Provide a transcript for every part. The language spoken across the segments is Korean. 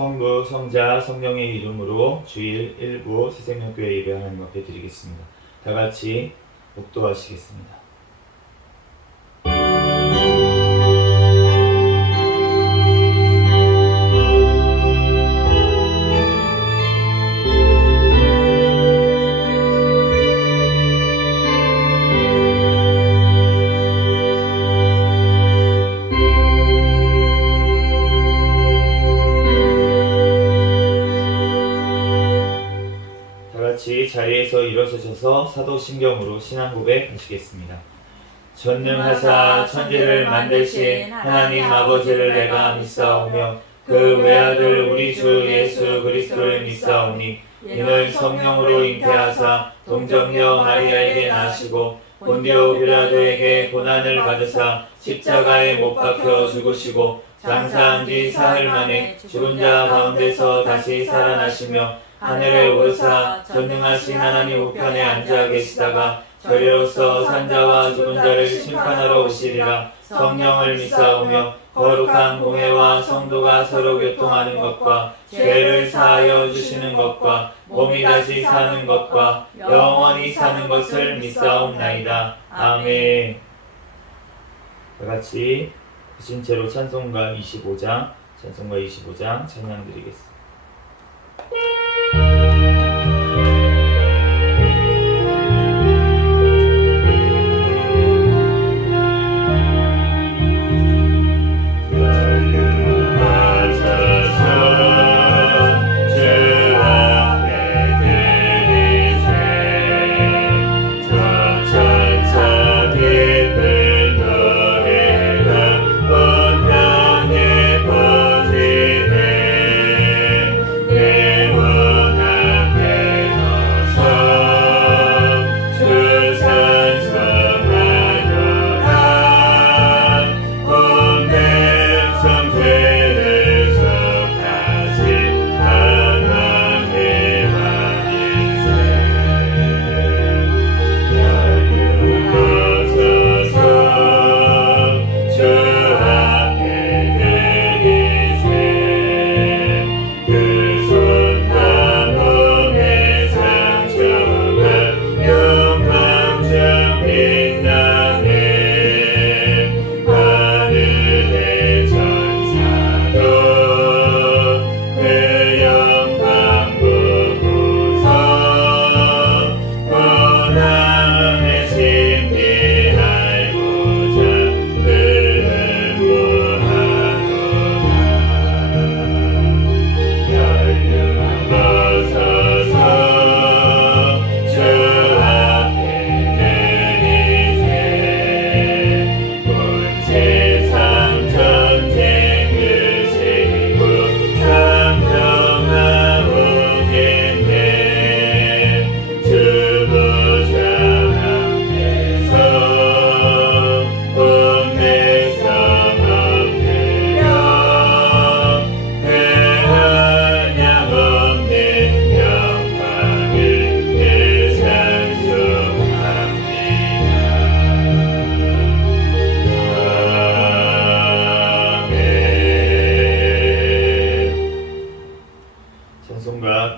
성부, 성자, 성령의 이름으로 주일 1부 새생명교회 예배 하나님 앞에 드리겠습니다. 다 같이 목도하시겠습니다. 자리에서 일어서셔서 사도신경으로 신앙 고백 하시겠습니다. 전능하사 천지를 만드신 하나님 아버지를 내가 믿사오며 그 외아들 우리 주 예수 그리스도를 믿사오니 이는 성령으로 잉태하사 동정녀 마리아에게 나시고 본디오 빌라도에게 고난을 받으사 십자가에 못 박혀 죽으시고 장사한 뒤 사흘 만에 죽은 자 가운데서 다시 살아나시며 하늘에 오르사 전능하신 하나님 우편에 앉아 계시다가 저리로서 산자와 죽은 자를 심판하러 오시리라. 성령을 믿사오며 거룩한 공회와 성도가 서로 교통하는 것과 죄를 사하여 주시는 것과 몸이 다시 사는 것과 영원히 사는 것을 믿사옵나이다. 아멘. 다같이 신체로 찬송가 25장 찬양 드리겠습니다.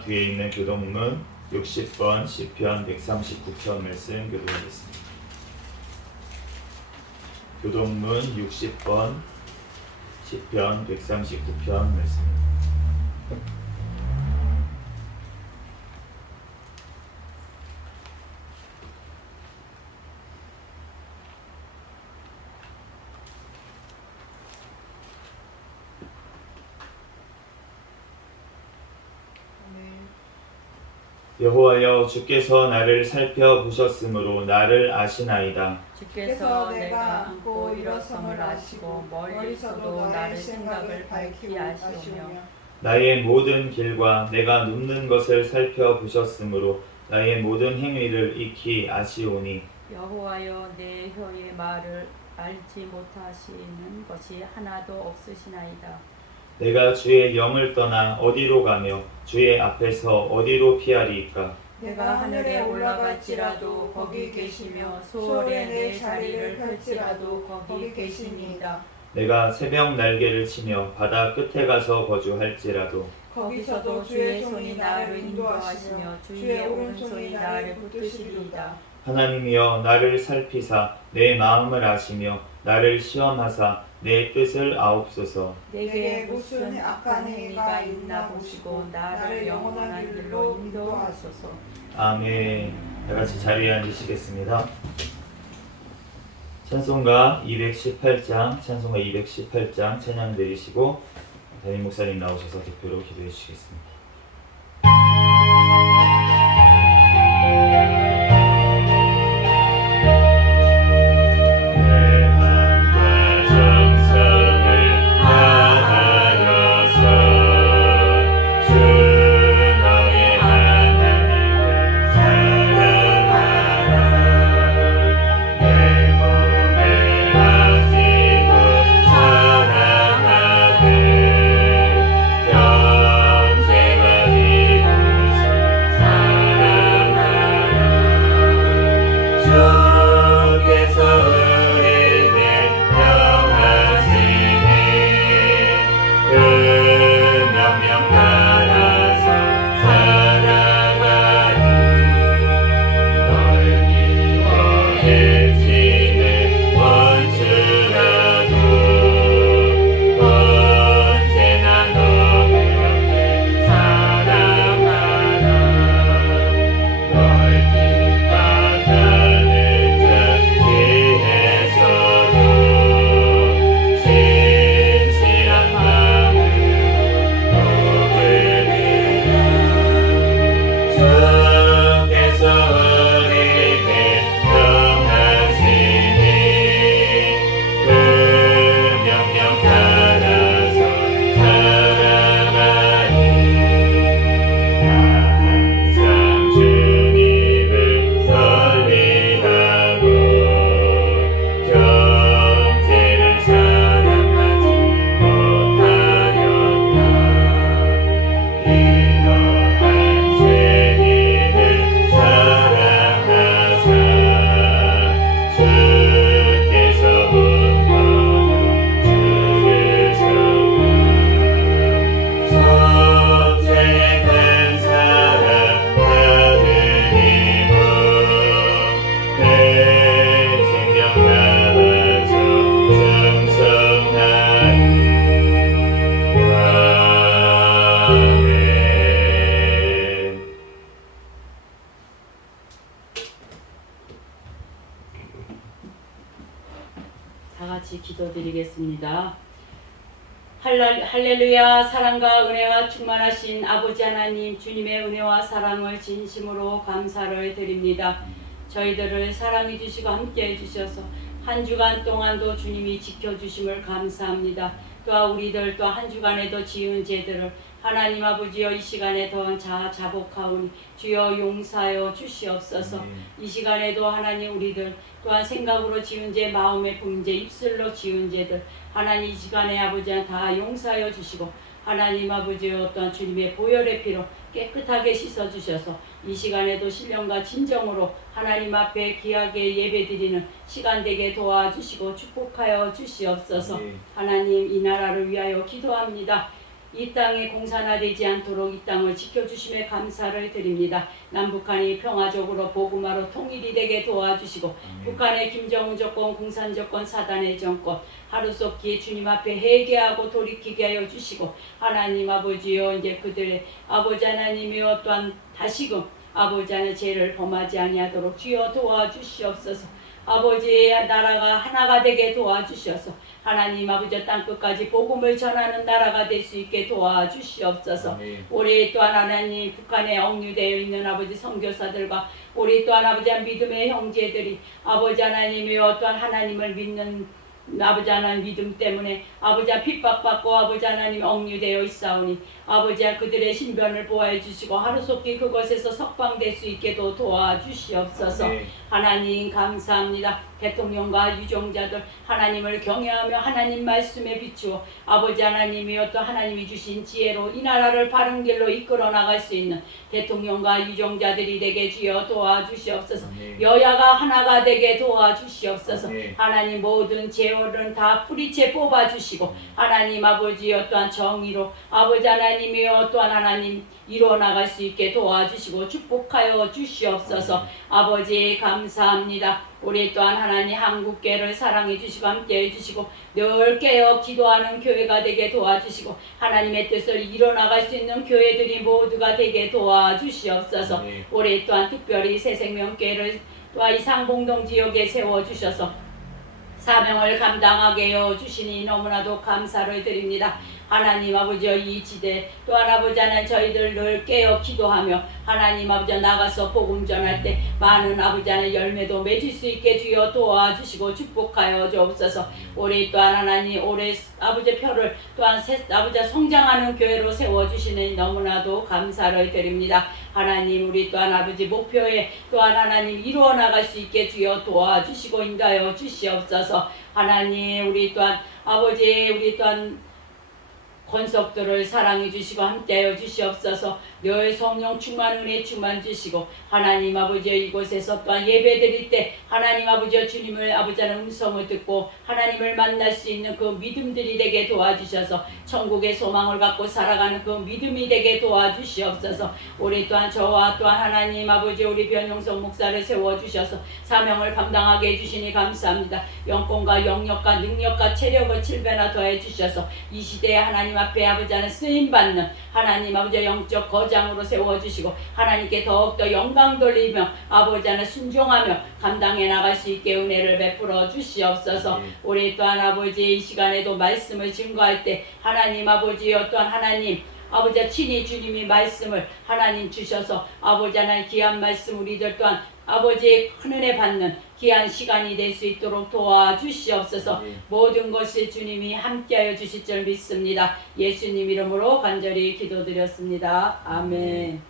뒤에 있는 교동문 60번 시편 139편 말씀 교독하겠습니다. 교동문 60번 시편 139편 말씀입니다. 여호와여 주께서 나를 살펴보셨으므로 나를 아시나이다. 주께서 내가 앉고 일어섬을 아시고 멀리서도 나를 생각을 밝히 아시오며 나의 모든 길과 내가 눕는 것을 살펴보셨으므로 나의 모든 행위를 익히 아시오니 여호와여 내 혀의 말을 알지 못하시는 것이 하나도 없으시나이다. 내가 주의 영을 떠나 어디로 가며 주의 앞에서 어디로 피하리이까. 내가 하늘에 올라갈지라도 거기 계시며 수월에 내 자리를 펼지라도 거기 계시니이다. 내가 새벽 날개를 치며 바다 끝에 가서 거주할지라도 거기서도 주의 손이 나를 인도하시며 주의 오른손이 나를 붙드시리이다. 하나님이여 나를 살피사 내 마음을 아시며 나를 시험하사 내 뜻을 아옵소서. 내게 무슨 악한 행위가 있나 보시고 나를 영원한 길로 인도하소서. 아멘. 다 같이 자리에 앉으시겠습니다. 찬송가 218장 찬양 드리시고 담임 목사님 나오셔서 대표로 기도해 주시겠습니다. 다 같이 기도드리겠습니다. 할렐루야. 사랑과 은혜가 충만하신 아버지 하나님, 주님의 은혜와 사랑을 진심으로 감사를 드립니다. 저희들을 사랑해 주시고 함께해 주셔서 한 주간 동안도 주님이 지켜주심을 감사합니다. 또한 우리들 또 한 주간에도 지은 죄들을 하나님 아버지여 이 시간에 더 자복하오니 주여 용서하여 주시옵소서. 이 시간에도 하나님 우리들 또한 생각으로 지은 죄, 마음의 범죄, 입술로 지은 죄들 하나님 이 시간에 아버지 다 용서하여 주시고 하나님 아버지여 또한 주님의 보혈의 피로 깨끗하게 씻어주셔서 이 시간에도 신령과 진정으로 하나님 앞에 귀하게 예배드리는 시간 되게 도와주시고 축복하여 주시옵소서. 하나님 이 나라를 위하여 기도합니다. 이 땅에 공산화 되지 않도록 이 땅을 지켜주심에 감사를 드립니다. 남북한이 평화적으로 복음화로 통일이 되게 도와주시고 북한의 김정은 정권, 공산 정권, 사단의 정권 하루속히 주님 앞에 회개하고 돌이키게 하여 주시고 하나님 아버지여 이제 그들의 아버지 하나님이여 또한 다시금 아버지 하나님 죄를 범하지 아니하도록 주여 도와주시옵소서. 아버지의 나라가 하나가 되게 도와주셔서 하나님 아버지 땅끝까지 복음을 전하는 나라가 될 수 있게 도와주시옵소서. 우리 또한 하나님 북한에 억류되어 있는 아버지 선교사들과 우리 또한 아버지 믿음의 형제들이 아버지 하나님이여 또한 하나님을 믿는 아버지 하나님 믿음 때문에 아버지 핍박받고 아버지 하나님 억류되어 있사오니 아버지 그들의 신변을 보호해 주시고 하루속히 그것에서 석방될 수 있게도 도와주시옵소서. 하나님 감사합니다. 대통령과 유종자들 하나님을 경외하며 하나님 말씀에 비추어 아버지 하나님이여 또 하나님이 주신 지혜로 이 나라를 바른 길로 이끌어 나갈 수 있는 대통령과 유종자들이 되게 주여 도와주시옵소서. 여야가 하나가 되게 도와주시옵소서. 하나님 모든 죄와 세월은 다 뿌리채 뽑아주시고 하나님 아버지여 또한 정의로 아버지 하나님이여 또한 하나님 이루어나갈 수 있게 도와주시고 축복하여 주시옵소서. 아버지 감사합니다. 우리 또한 하나님 한국교회를 사랑해 주시고 함께해 주시고 늘 깨어 기도하는 교회가 되게 도와주시고 하나님의 뜻을 이뤄나갈 수 있는 교회들이 모두가 되게 도와주시옵소서. 우리 또한 특별히 새생명교회를 또한 이상봉동지역에 세워주셔서 사명을 감당하게 해주시니 너무나도 감사를 드립니다. 하나님 아버지여 이 지대 또한 아버지 하나님 저희들 늘 깨어 기도하며 하나님 아버지 나가서 복음 전할 때 많은 아버지 하나님 열매도 맺을 수 있게 주여 도와주시고 축복하여 주옵소서. 우리 또한 하나님 올해 아버지 표를 또한 아버지 성장하는 교회로 세워주시니 너무나도 감사를 드립니다. 하나님 우리 또한 아버지 목표에 또한 하나님 이루어 나갈 수 있게 주여 도와주시고 인도하여 주시옵소서. 하나님 우리 또한 아버지 우리 또한 권속들을 사랑해 주시고 함께하여 주시옵소서. 늘 성령 충만 은혜 충만 주시고 하나님 아버지여 이곳에서 또한 예배 드릴 때 하나님 아버지여 주님을 아버지의 음성을 듣고 하나님을 만날 수 있는 그 믿음들이 되게 도와주셔서 천국의 소망을 갖고 살아가는 그 믿음이 되게 도와주시옵소서. 우리 또한 저와 또한 하나님 아버지 우리 변용석 목사를 세워주셔서 사명을 감당하게 해주시니 감사합니다. 영권과 영역과 능력과 체력을 7배나 더해 주셔서 이 시대에 하나님 앞에 아버지 하나님 쓰임받는 하나님 아버지 영적 거장으로 세워주시고 하나님께 더욱더 영광 돌리며 아버지 하나님 순종하며 감당해 나갈 수 있게 은혜를 베풀어 주시옵소서. 우리 또한 아버지 이 시간에도 말씀을 증거할 때 하나님 아버지여 또한 하나님 아버지 친히 주님이 말씀을 하나님 주셔서 아버지 하나님 귀한 말씀 우리들 또한 아버지의 큰 은혜 받는 귀한 시간이 될 수 있도록 도와주시옵소서. 모든 것을 주님이 함께하여 주실 줄 믿습니다. 예수님 이름으로 간절히 기도드렸습니다. 아멘.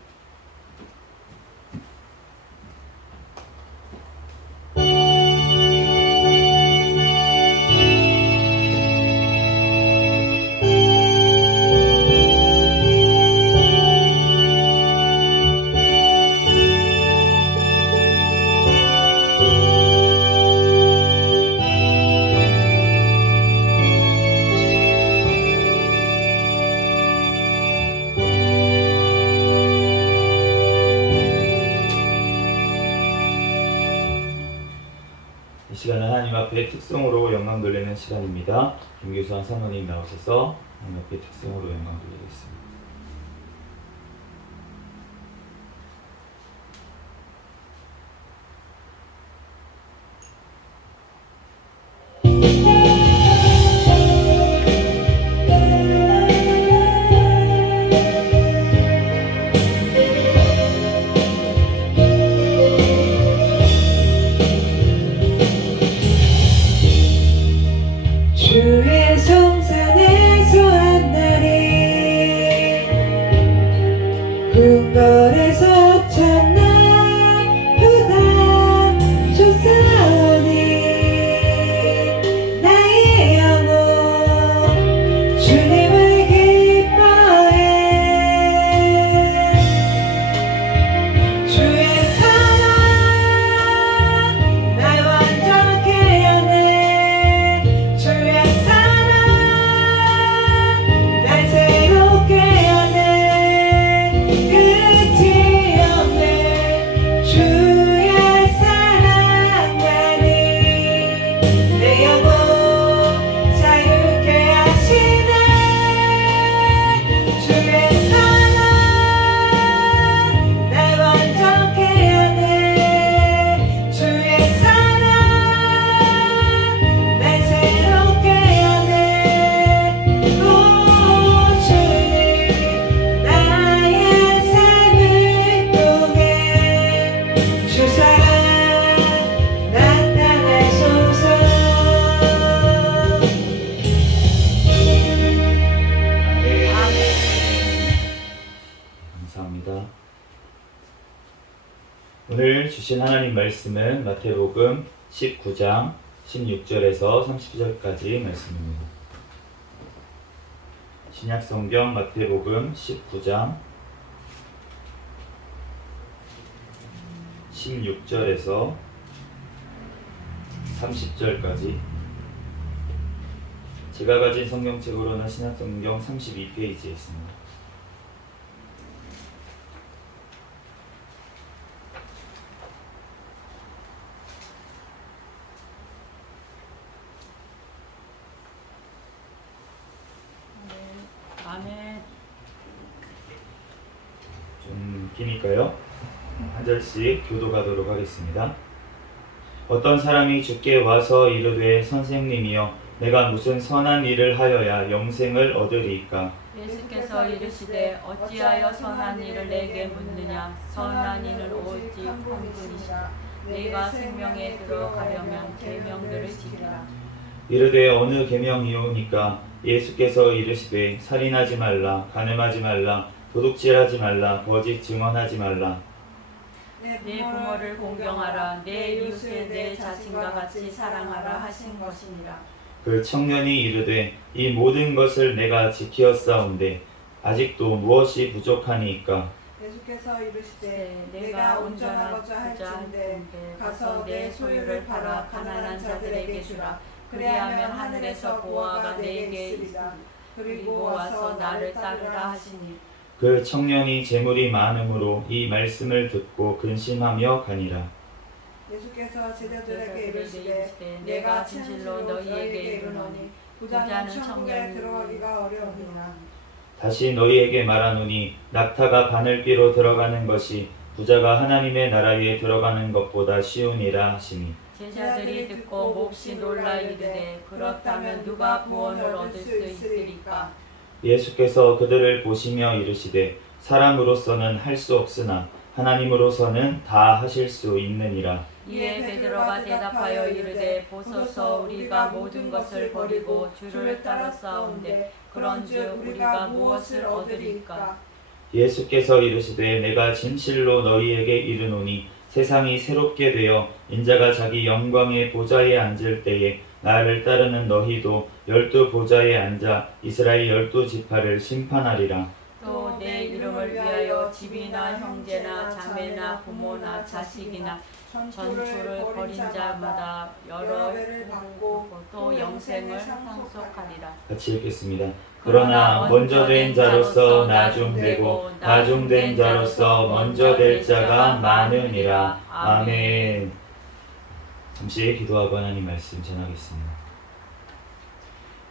이 시간은 하나님 앞에 특성으로 영광 돌리는 시간입니다. 김규수한 사모님 나오셔서 하나님 앞에 특성으로 영광 돌리겠습니다. 주의 성산에서 한 날이 궁궐에서 첫날 보다 좋사오니 나의 영혼 주님을 기뻐해 주의 사랑 날 완전케 하네 주의 사랑 날 새롭게 하네 끝이 없네 주의 사랑만이 내 영혼 자유케 하시네 주의 사랑 날 완전케 하네 주의 사랑 날 새롭게 하네 오 주님 나의 삶을 통해 주 사랑 나타내소서 감사합니다. 오늘 주신 하나님 말씀은 마태복음 19장 16절에서 30절까지 말씀입니다. 신약성경 마태복음 19장 16절에서 30절까지 제가 가진 성경책으로는 신약성경 32페이지에 있습니다. 아멘. 좀 기니까요. 한 절씩 교도가도록 하겠습니다. 어떤 사람이 주께 와서 이르되 선생님이여 내가 무슨 선한 일을 하여야 영생을 얻으리이까. 예수께서 이르시되 어찌하여 선한 일을 내게 묻느냐. 선한 이는 오직 한 분이시라. 내가 생명에 들어가려면 계명들을 지키라. 이르되 어느 계명이오니까. 예수께서 이르시되 살인하지 말라, 간음하지 말라, 도둑질하지 말라, 거짓 증언하지 말라. 내 부모를 공경하라. 내 이웃을 내 자신과 같이 사랑하라 하신 것이니라. 그 청년이 이르되 이 모든 것을 내가 지키었사온데 아직도 무엇이 부족하니이까. 예수께서 이르시되 내가 온전하고자 할진대 가서 내 소유를 팔아 가난한 자들에게 주라. 그리하면 하늘에서 보화가 내게 있으리라. 그리고 와서 나를 따르라 하시니. 그 청년이 재물이 많음으로 이 말씀을 듣고 근심하며 가니라. 예수께서 제자들에게 이르시되 내가 진실로 너희에게 이르노니 부자는 천국에 들어가기가 어려우니라. 다시 너희에게 말하노니 낙타가 바늘귀로 들어가는 것이 부자가 하나님의 나라에 들어가는 것보다 쉬우니라 하시니. 제자들이 듣고 몹시 놀라 이르되 그렇다면 누가 구원을 얻을 수 있으리까. 예수께서 그들을 보시며 이르시되 사람으로서는 할 수 없으나 하나님으로서는 다 하실 수 있느니라. 이에 베드로가 대답하여 이르되 보소서 우리가 모든 것을 버리고 주를 따랐사온데 그런즉 우리가 무엇을 얻으리까. 예수께서 이르시되 내가 진실로 너희에게 이르노니 세상이 새롭게 되어 인자가 자기 영광의 보좌에 앉을 때에 나를 따르는 너희도 12 보좌에 앉아 이스라엘 12지파를 심판하리라. 또 내 이름을 위하여 집이나 형제나 자매나 부모나 자식이나 전투를 벌인 자마다 여러 배를 받고 또 영생을 상속하리라. 같이 읽겠습니다. 그러나 먼저 된 자로서 나중되고 나중된 자로서 먼저 될 자가 많으니라. 아멘. 잠시 기도하고 하나님 말씀 전하겠습니다.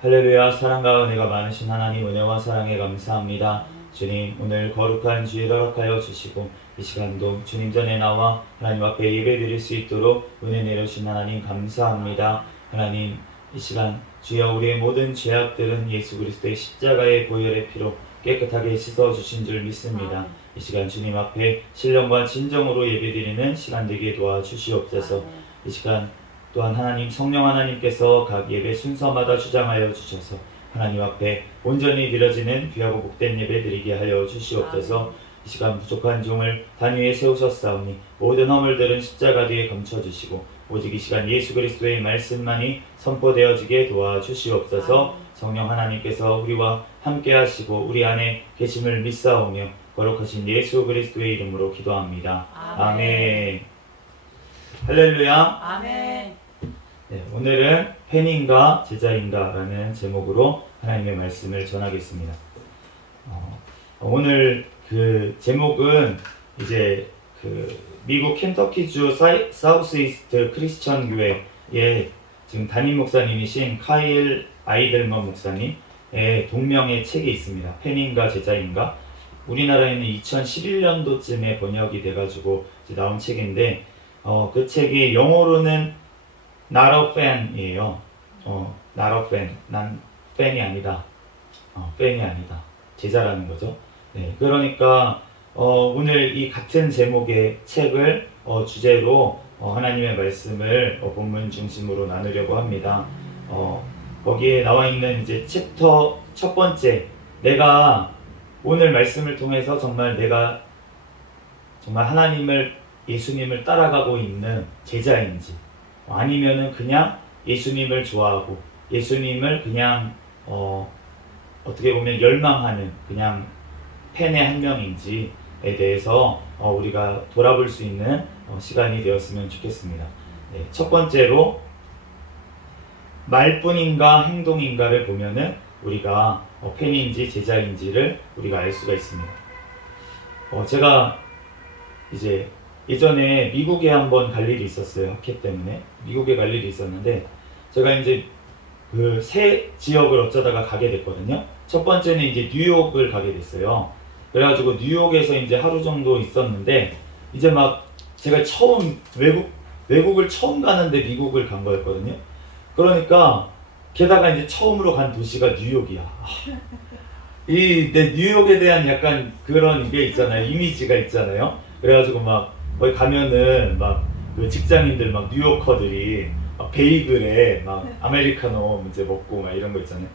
할렐루야. 사랑과 은혜가 많으신 하나님 은혜와 사랑에 감사합니다. 주님 오늘 거룩한 주일 허락하여 주시고 이 시간도 주님 전에 나와 하나님 앞에 예배드릴 수 있도록 은혜 내려주신 하나님 감사합니다. 하나님 이 시간 주여 우리의 모든 죄악들은 예수 그리스도의 십자가의 보혈의 피로 깨끗하게 씻어주신 줄 믿습니다. 이 시간 주님 앞에 신령과 진정으로 예배드리는 시간 되게 도와주시옵소서. 이 시간 또한 하나님 성령 하나님께서 각 예배 순서마다 주장하여 주셔서 하나님 앞에 온전히 드려지는 귀하고 복된 예배 드리게 하여 주시옵소서. 이 시간 부족한 종을 단 위에 세우셨사오니 모든 허물들은 십자가 뒤에 감춰주시고 오직 이 시간 예수 그리스도의 말씀만이 선포되어지게 도와주시옵소서. 성령 하나님께서 우리와 함께 하시고 우리 안에 계심을 믿사오며 거룩하신 예수 그리스도의 이름으로 기도합니다. 아멘. 할렐루야. 아멘. 네, 오늘은 팬인가 제자인가 라는 제목으로 하나님의 말씀을 전하겠습니다. 오늘 그 제목은 이제 그 미국 켄터키주 사우스 이스트 크리스천 교회의 지금 담임 목사님이신 카일 아이델먼 목사님의 동명의 책이 있습니다. 팬인가 제자인가. 우리나라에는 2011년도쯤에 번역이 돼가지고 이제 나온 책인데 그 책이 영어로는 Not a fan이에요. Not a fan. 난 팬이 아니다. 팬이 아니다. 제자라는 거죠. 네, 그러니까 오늘 이 같은 제목의 책을 주제로 하나님의 말씀을 본문 중심으로 나누려고 합니다. 거기에 나와 있는 이제 챕터 첫 번째, 내가 오늘 말씀을 통해서 정말 내가 정말 하나님을 예수님을 따라가고 있는 제자인지 아니면은 그냥 예수님을 좋아하고 예수님을 그냥 어떻게 보면 열망하는 그냥 팬의 한 명인지에 대해서 우리가 돌아볼 수 있는 시간이 되었으면 좋겠습니다. 네, 첫 번째로 말뿐인가 행동인가를 보면은 우리가 팬인지 제자인지를 우리가 알 수가 있습니다. 제가 이제 예전에 미국에 한번 갈 일이 있었어요. 학회 때문에 미국에 갈 일이 있었는데 제가 이제 그 세 지역을 어쩌다가 가게 됐거든요. 첫 번째는 이제 뉴욕을 가게 됐어요. 그래가지고 뉴욕에서 이제 하루 정도 있었는데 이제 막 제가 처음 외국을 처음 가는데 미국을 간 거였거든요. 그러니까 게다가 이제 처음으로 간 도시가 뉴욕이야. 내 뉴욕에 대한 약간 그런 게 있잖아요. 이미지가 있잖아요. 그래가지고 막 거기 가면은 막 그 직장인들 막 뉴요커들이 막 베이글에 막 아메리카노 이제 먹고 막 이런 거 있잖아요.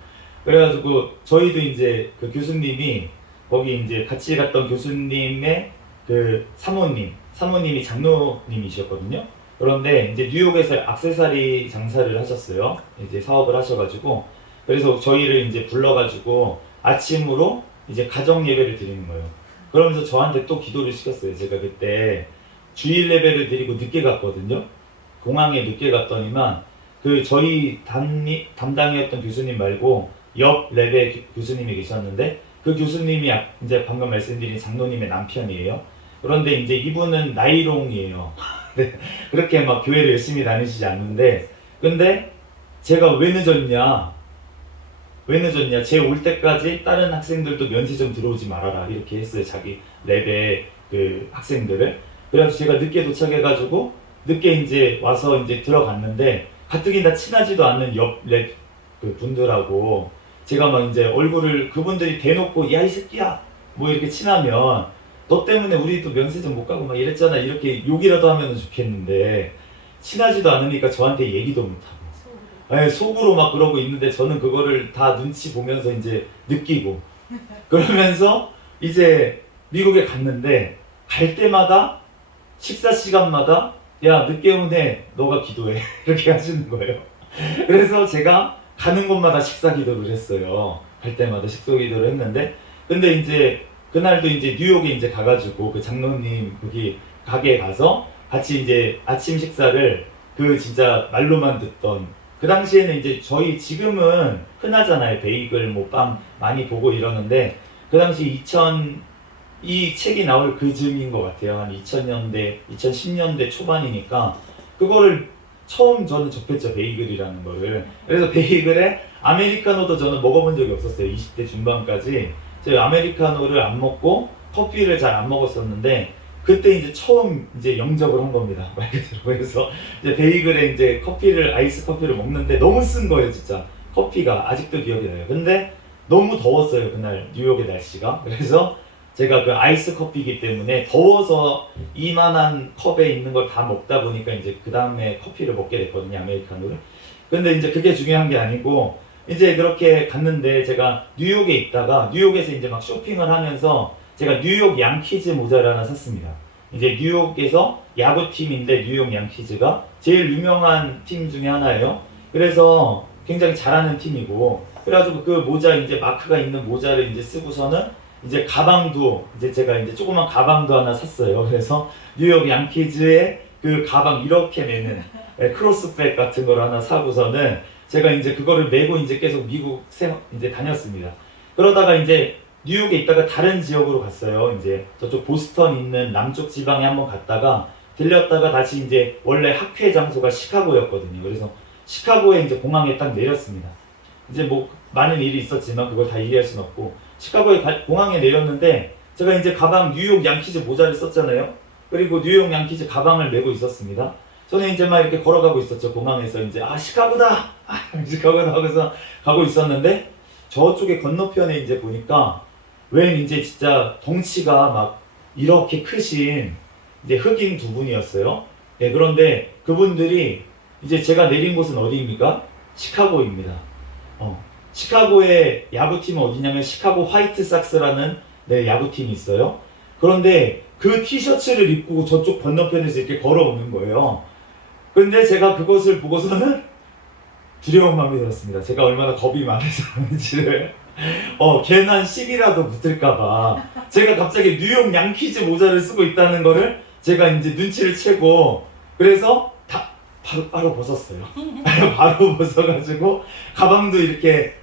그래가지고 저희도 이제 그 교수님이 거기 이제 같이 갔던 교수님의 그 사모님이 장로님이셨거든요. 그런데 이제 뉴욕에서 액세서리 장사를 하셨어요. 이제 사업을 하셔가지고 그래서 저희를 이제 불러가지고 아침으로 이제 가정 예배를 드리는 거예요. 그러면서 저한테 또 기도를 시켰어요. 제가 그때 주일 예배를 드리고 늦게 갔거든요. 공항에 늦게 갔더니만 그 저희 담당이었던 교수님 말고 옆 랩에 교수님이 계셨는데 그 교수님이 이제 방금 말씀드린 장로님의 남편이에요. 그런데 이제 이분은 나이롱이에요. 그렇게 막 교회를 열심히 다니시지 않는데 근데 제가 왜 늦었냐 제 올 때까지 다른 학생들도 면세 좀 들어오지 말아라 이렇게 했어요. 자기 랩의 그 학생들을. 그래서 제가 늦게 도착해가지고 늦게 이제 와서 이제 들어갔는데 가뜩이나 친하지도 않는 옆 랩 그 분들하고 제가 막 이제 얼굴을 그분들이 대놓고 야 이 새끼야 뭐 이렇게 친하면 너 때문에 우리도 면세점 못 가고 막 이랬잖아 이렇게 욕이라도 하면 좋겠는데 친하지도 않으니까 저한테 얘기도 못하고 속으로 막 그러고 있는데 저는 그거를 다 눈치 보면서 이제 느끼고 그러면서 이제 미국에 갔는데 갈 때마다 식사 시간마다 야 늦게 오네 너가 기도해 이렇게 하시는 거예요. 그래서 제가 가는 곳마다 식사 기도를 했어요. 갈 때마다 식사 기도를 했는데 근데 이제 그날도 이제 뉴욕에 이제 가가지고 그 장로님 거기 가게에 가서 같이 이제 아침 식사를 그 진짜 말로만 듣던 그 당시에는 이제 저희 지금은 흔하잖아요. 베이글 뭐 빵 많이 보고 이러는데 그 당시 이 책이 나올 그 즈음인 것 같아요. 한 2000년대, 2010년대 초반이니까 그거를 처음 저는 접했죠. 베이글이라는 거를. 그래서 베이글에 아메리카노도 저는 먹어본 적이 없었어요. 20대 중반까지 제가 아메리카노를 안 먹고 커피를 잘 안 먹었었는데 그때 이제 처음 이제 영접을 한 겁니다. 말 그대로. 그래서 이제 베이글에 이제 아이스 커피를 먹는데 너무 쓴 거예요, 진짜. 커피가 아직도 기억이 나요. 근데 너무 더웠어요, 그날 뉴욕의 날씨가. 그래서 제가 그 아이스 커피이기 때문에 더워서 이만한 컵에 있는 걸 다 먹다 보니까 이제 그 다음에 커피를 먹게 됐거든요, 아메리카노를. 근데 이제 그게 중요한 게 아니고 이제 그렇게 갔는데 제가 뉴욕에 있다가 뉴욕에서 이제 막 쇼핑을 하면서 제가 뉴욕 양키즈 모자를 하나 샀습니다. 이제 뉴욕에서 야구팀인데 뉴욕 양키즈가 제일 유명한 팀 중에 하나예요. 그래서 굉장히 잘하는 팀이고 그래가지고 그 모자 이제 마크가 있는 모자를 이제 쓰고서는 이제 가방도 이제 제가 이제 조그만 가방도 하나 샀어요. 그래서 뉴욕 양키즈의 그 가방 이렇게 매는 크로스백 같은 걸 하나 사고서는 제가 이제 그거를 메고 이제 계속 미국 이제 다녔습니다. 그러다가 이제 뉴욕에 있다가 다른 지역으로 갔어요. 이제 저쪽 보스턴 있는 남쪽 지방에 한번 갔다가 들렸다가 다시 이제 원래 학회 장소가 시카고였거든요. 그래서 시카고에 이제 공항에 딱 내렸습니다. 이제 뭐 많은 일이 있었지만 그걸 다 이해할 수는 없고 시카고에 공항에 내렸는데 제가 이제 가방 뉴욕 양키즈 모자를 썼잖아요. 그리고 뉴욕 양키즈 가방을 메고 있었습니다. 저는 이제 막 이렇게 걸어가고 있었죠. 공항에서 이제 시카고다! 시카고다 하고서 가고 있었는데 저쪽에 건너편에 이제 보니까 웬 이제 진짜 덩치가 막 이렇게 크신 이제 흑인 두 분이었어요. 네, 그런데 그분들이 이제 제가 내린 곳은 어디입니까? 시카고입니다. 시카고의 야구팀은 어디냐면 시카고 화이트삭스라는 야구팀이 있어요. 그런데 그 티셔츠를 입고 저쪽 건너편에서 이렇게 걸어오는 거예요. 근데 제가 그것을 보고서는 두려운 마음이 들었습니다. 제가 얼마나 겁이 많은 사람인지를. 괜한 시비라도 붙을까봐. 제가 갑자기 뉴욕 양키즈 모자를 쓰고 있다는 거를 제가 이제 눈치를 채고, 그래서 바로 벗었어요. 바로 벗어가지고 가방도 이렇게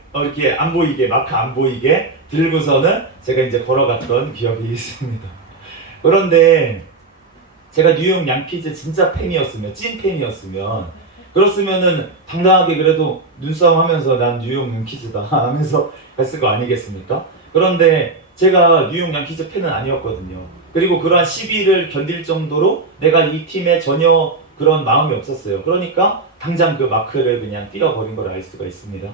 안 보이게, 마크 안 보이게 들고서는 제가 이제 걸어갔던 기억이 있습니다. 그런데 제가 뉴욕 양키즈 진짜 팬이었으면, 찐 팬이었으면, 그렇으면은 당당하게 그래도 눈싸움 하면서 난 뉴욕 양키즈다 하면서 갔을 거 아니겠습니까? 그런데 제가 뉴욕 양키즈 팬은 아니었거든요. 그리고 그러한 시비를 견딜 정도로 내가 이 팀에 전혀 그런 마음이 없었어요. 그러니까 당장 그 마크를 그냥 띄워버린 걸 알 수가 있습니다.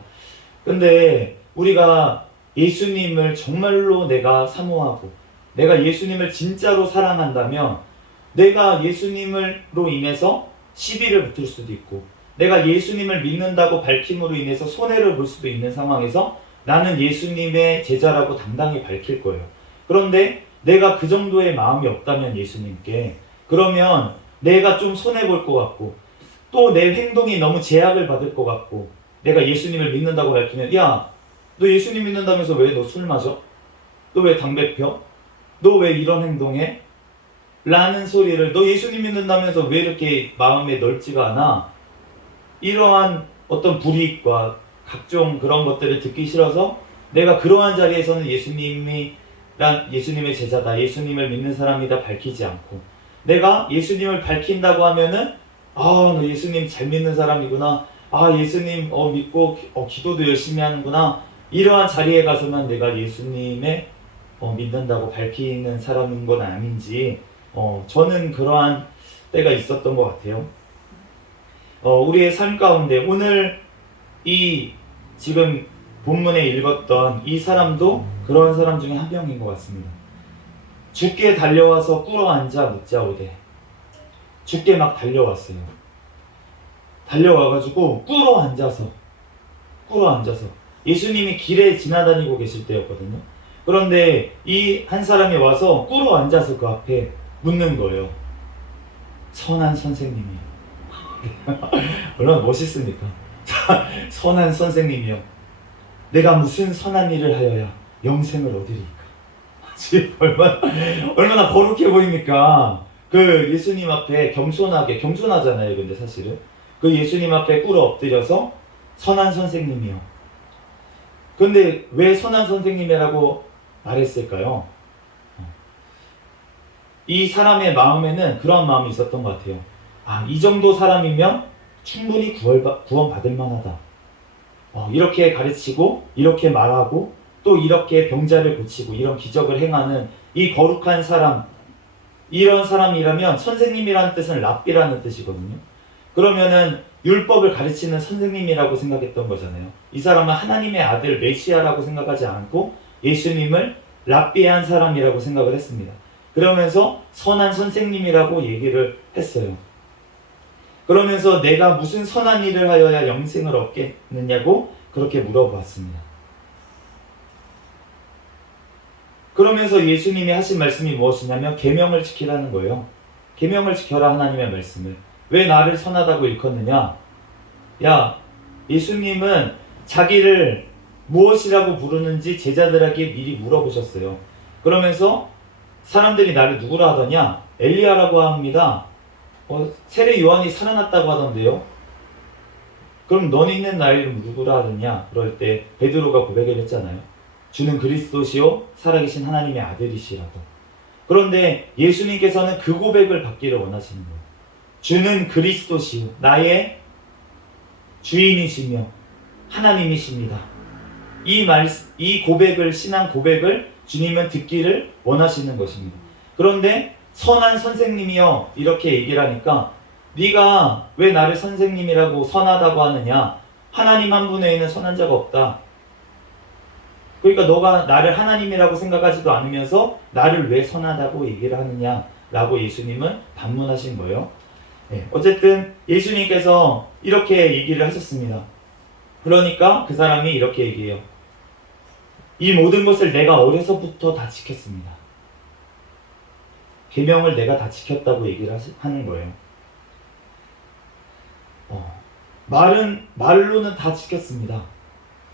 근데 우리가 예수님을 정말로 내가 사모하고 내가 예수님을 진짜로 사랑한다면 내가 예수님으로 인해서 시비를 붙을 수도 있고 내가 예수님을 믿는다고 밝힘으로 인해서 손해를 볼 수도 있는 상황에서 나는 예수님의 제자라고 당당히 밝힐 거예요. 그런데 내가 그 정도의 마음이 없다면 예수님께 그러면 내가 좀 손해볼 것 같고 또 내 행동이 너무 제약을 받을 것 같고 내가 예수님을 믿는다고 밝히면 야, 너 예수님 믿는다면서 왜 너 술 마셔? 너 왜 담배 펴? 너 왜 이런 행동해? 라는 소리를 너 예수님 믿는다면서 왜 이렇게 마음에 넓지가 않아? 이러한 어떤 불이익과 각종 그런 것들을 듣기 싫어서 내가 그러한 자리에서는 예수님의 제자다, 예수님을 믿는 사람이다 밝히지 않고 내가 예수님을 밝힌다고 하면은 너 예수님 잘 믿는 사람이구나, 예수님 믿고 기도도 열심히 하는구나, 이러한 자리에 가서만 내가 예수님의 믿는다고 밝히는 사람인 건 아닌지 저는 그러한 때가 있었던 것 같아요. 우리의 삶 가운데 오늘 이 지금 본문에 읽었던 이 사람도 그러한 사람 중에 한 명인 것 같습니다. 주께 달려와서 꿇어앉아 묻자오되, 주께 막 달려왔어요. 달려와가지고 꿇어앉아서 예수님이 길에 지나다니고 계실 때였거든요. 그런데 이 한 사람이 와서 꿇어앉아서 그 앞에 묻는 거예요. 선한 선생님이요. 얼마나 멋있습니까? 선한 선생님이요. 내가 무슨 선한 일을 하여야 영생을 얻으리까? 지금 얼마나 거룩해 보입니까? 그 예수님 앞에 겸손하잖아요. 근데 사실은 그 예수님 앞에 꿇어 엎드려서 선한 선생님이요. 근데 왜 선한 선생님이라고 말했을까요? 이 사람의 마음에는 그런 마음이 있었던 것 같아요. 이 정도 사람이면 충분히 구원받을 만하다. 이렇게 가르치고 이렇게 말하고 또 이렇게 병자를 고치고 이런 기적을 행하는 이 거룩한 사람, 이런 사람이라면 선생님이라는 뜻은 랍비라는 뜻이거든요. 그러면은 율법을 가르치는 선생님이라고 생각했던 거잖아요. 이 사람은 하나님의 아들 메시아라고 생각하지 않고 예수님을 랍비한 사람이라고 생각을 했습니다. 그러면서 선한 선생님이라고 얘기를 했어요. 그러면서 내가 무슨 선한 일을 하여야 영생을 얻겠느냐고 그렇게 물어봤습니다. 그러면서 예수님이 하신 말씀이 무엇이냐면 계명을 지키라는 거예요. 계명을 지켜라, 하나님의 말씀을. 왜 나를 선하다고 일컫느냐? 예수님은 자기를 무엇이라고 부르는지 제자들에게 미리 물어보셨어요. 그러면서 사람들이 나를 누구라 하더냐? 엘리야라고 합니다. 세례 요한이 살아났다고 하던데요. 그럼 너는 있는 나를 누구라 하느냐? 그럴 때 베드로가 고백을 했잖아요. 주는 그리스도시요 살아계신 하나님의 아들이시라고. 그런데 예수님께서는 그 고백을 받기를 원하시는 거예요. 주는 그리스도시요 나의 주인이시며 하나님이십니다. 이 고백을, 신앙 고백을 주님은 듣기를 원하시는 것입니다. 그런데 선한 선생님이여 이렇게 얘기를 하니까 네가 왜 나를 선생님이라고 선하다고 하느냐? 하나님 한 분 외에는 선한 자가 없다. 그러니까 너가 나를 하나님이라고 생각하지도 않으면서 나를 왜 선하다고 얘기를 하느냐라고 예수님은 반문하신 거예요. 어쨌든 예수님께서 이렇게 얘기를 하셨습니다. 그러니까 그 사람이 이렇게 얘기해요. 이 모든 것을 내가 어려서부터 다 지켰습니다. 계명을 내가 다 지켰다고 얘기를 하는 거예요. 말로는 다 지켰습니다.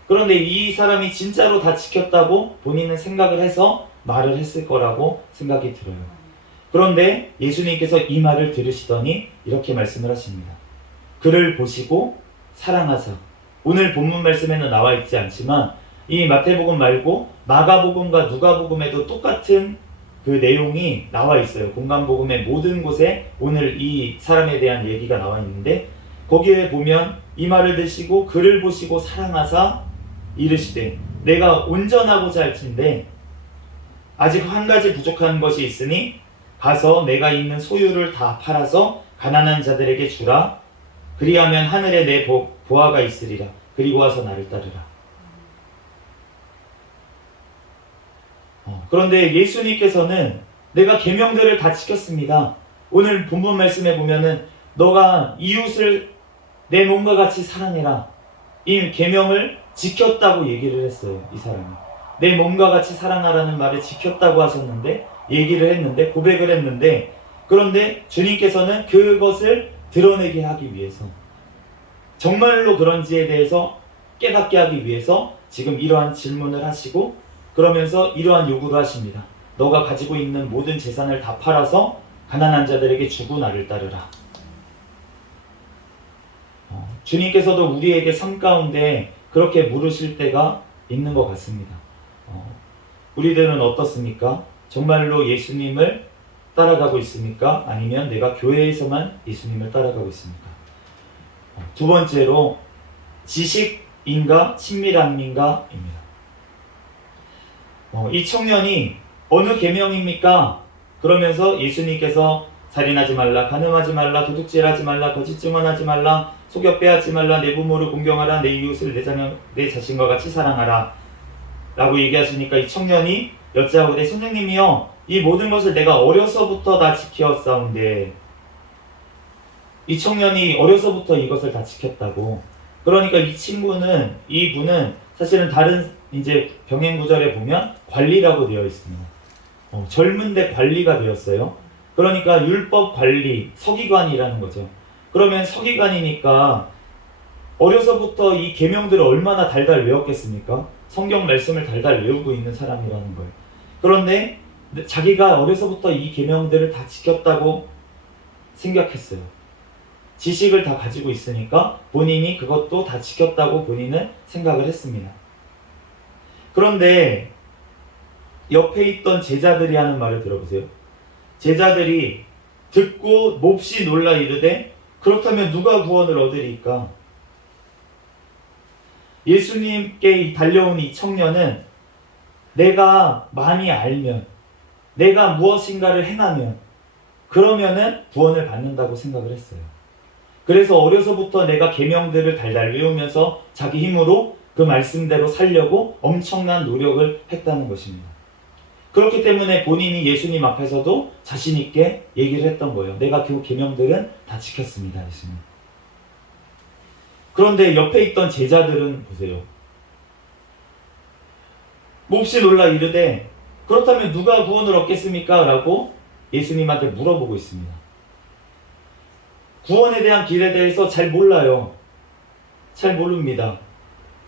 그런데 이 사람이 진짜로 다 지켰다고 본인은 생각을 해서 말을 했을 거라고 생각이 들어요. 그런데 예수님께서 이 말을 들으시더니 이렇게 말씀을 하십니다. 그를 보시고 사랑하사. 오늘 본문 말씀에는 나와 있지 않지만 이 마태복음 말고 마가복음과 누가복음에도 똑같은 그 내용이 나와 있어요. 공간복음의 모든 곳에 오늘 이 사람에 대한 얘기가 나와 있는데 거기에 보면 이 말을 드시고 그를 보시고 사랑하사 이르시되 내가 온전하고자 할진대 아직 한 가지 부족한 것이 있으니 가서 내가 있는 소유를 다 팔아서 가난한 자들에게 주라. 그리하면 하늘에 내 보화가 있으리라. 그리고 와서 나를 따르라. 그런데 예수님께서는 내가 계명들을 다 지켰습니다. 오늘 본문 말씀에 보면은 너가 이웃을 내 몸과 같이 사랑해라. 이 계명을 지켰다고 얘기를 했어요. 이 사람이. 내 몸과 같이 사랑하라는 말을 지켰다고 하셨는데 얘기를 했는데 고백을 했는데 그런데 주님께서는 그것을 드러내게 하기 위해서 정말로 그런지에 대해서 깨닫게 하기 위해서 지금 이러한 질문을 하시고 그러면서 이러한 요구를 하십니다. 너가 가지고 있는 모든 재산을 다 팔아서 가난한 자들에게 주고 나를 따르라. 주님께서도 우리에게 삶 가운데 그렇게 물으실 때가 있는 것 같습니다. 우리들은 어떻습니까? 정말로 예수님을 따라가고 있습니까? 아니면 내가 교회에서만 예수님을 따라가고 있습니까? 두 번째로 지식인가 친밀함인가입니다. 이 청년이 어느 계명입니까? 그러면서 예수님께서 살인하지 말라, 간음하지 말라, 도둑질하지 말라, 거짓 증언하지 말라, 속여 빼앗지 말라, 내 부모를 공경하라, 내 이웃을 내 자신과 같이 사랑하라 라고 얘기하시니까 이 청년이 여짜오되 선생님이여 이 모든 것을 내가 어려서부터 다 지켰사온데 이 청년이 어려서부터 이것을 다 지켰다고. 그러니까 이분은 사실은 다른 이제 병행 구절에 보면 관리라고 되어 있습니다. 젊은데 관리가 되었어요. 그러니까 율법 관리, 서기관이라는 거죠. 그러면 서기관이니까 어려서부터 이 계명들을 얼마나 달달 외웠겠습니까? 성경 말씀을 달달 외우고 있는 사람이라는 거예요. 그런데 자기가 어려서부터 이 계명들을 다 지켰다고 생각했어요. 지식을 다 가지고 있으니까 본인이 그것도 다 지켰다고 본인은 생각을 했습니다. 그런데 옆에 있던 제자들이 하는 말을 들어보세요. 제자들이 듣고 몹시 놀라 이르되 그렇다면 누가 구원을 얻으리까? 예수님께 달려온 이 청년은 내가 많이 알면 내가 무엇인가를 행하면 그러면은 구원을 받는다고 생각을 했어요. 그래서 어려서부터 내가 계명들을 달달 외우면서 자기 힘으로 그 말씀대로 살려고 엄청난 노력을 했다는 것입니다. 그렇기 때문에 본인이 예수님 앞에서도 자신 있게 얘기를 했던 거예요. 내가 그 계명들은 다 지켰습니다, 예수님. 그런데 옆에 있던 제자들은 보세요. 몹시 놀라 이르되 그렇다면 누가 구원을 얻겠습니까? 라고 예수님한테 물어보고 있습니다. 구원에 대한 길에 대해서 잘 몰라요. 잘 모릅니다.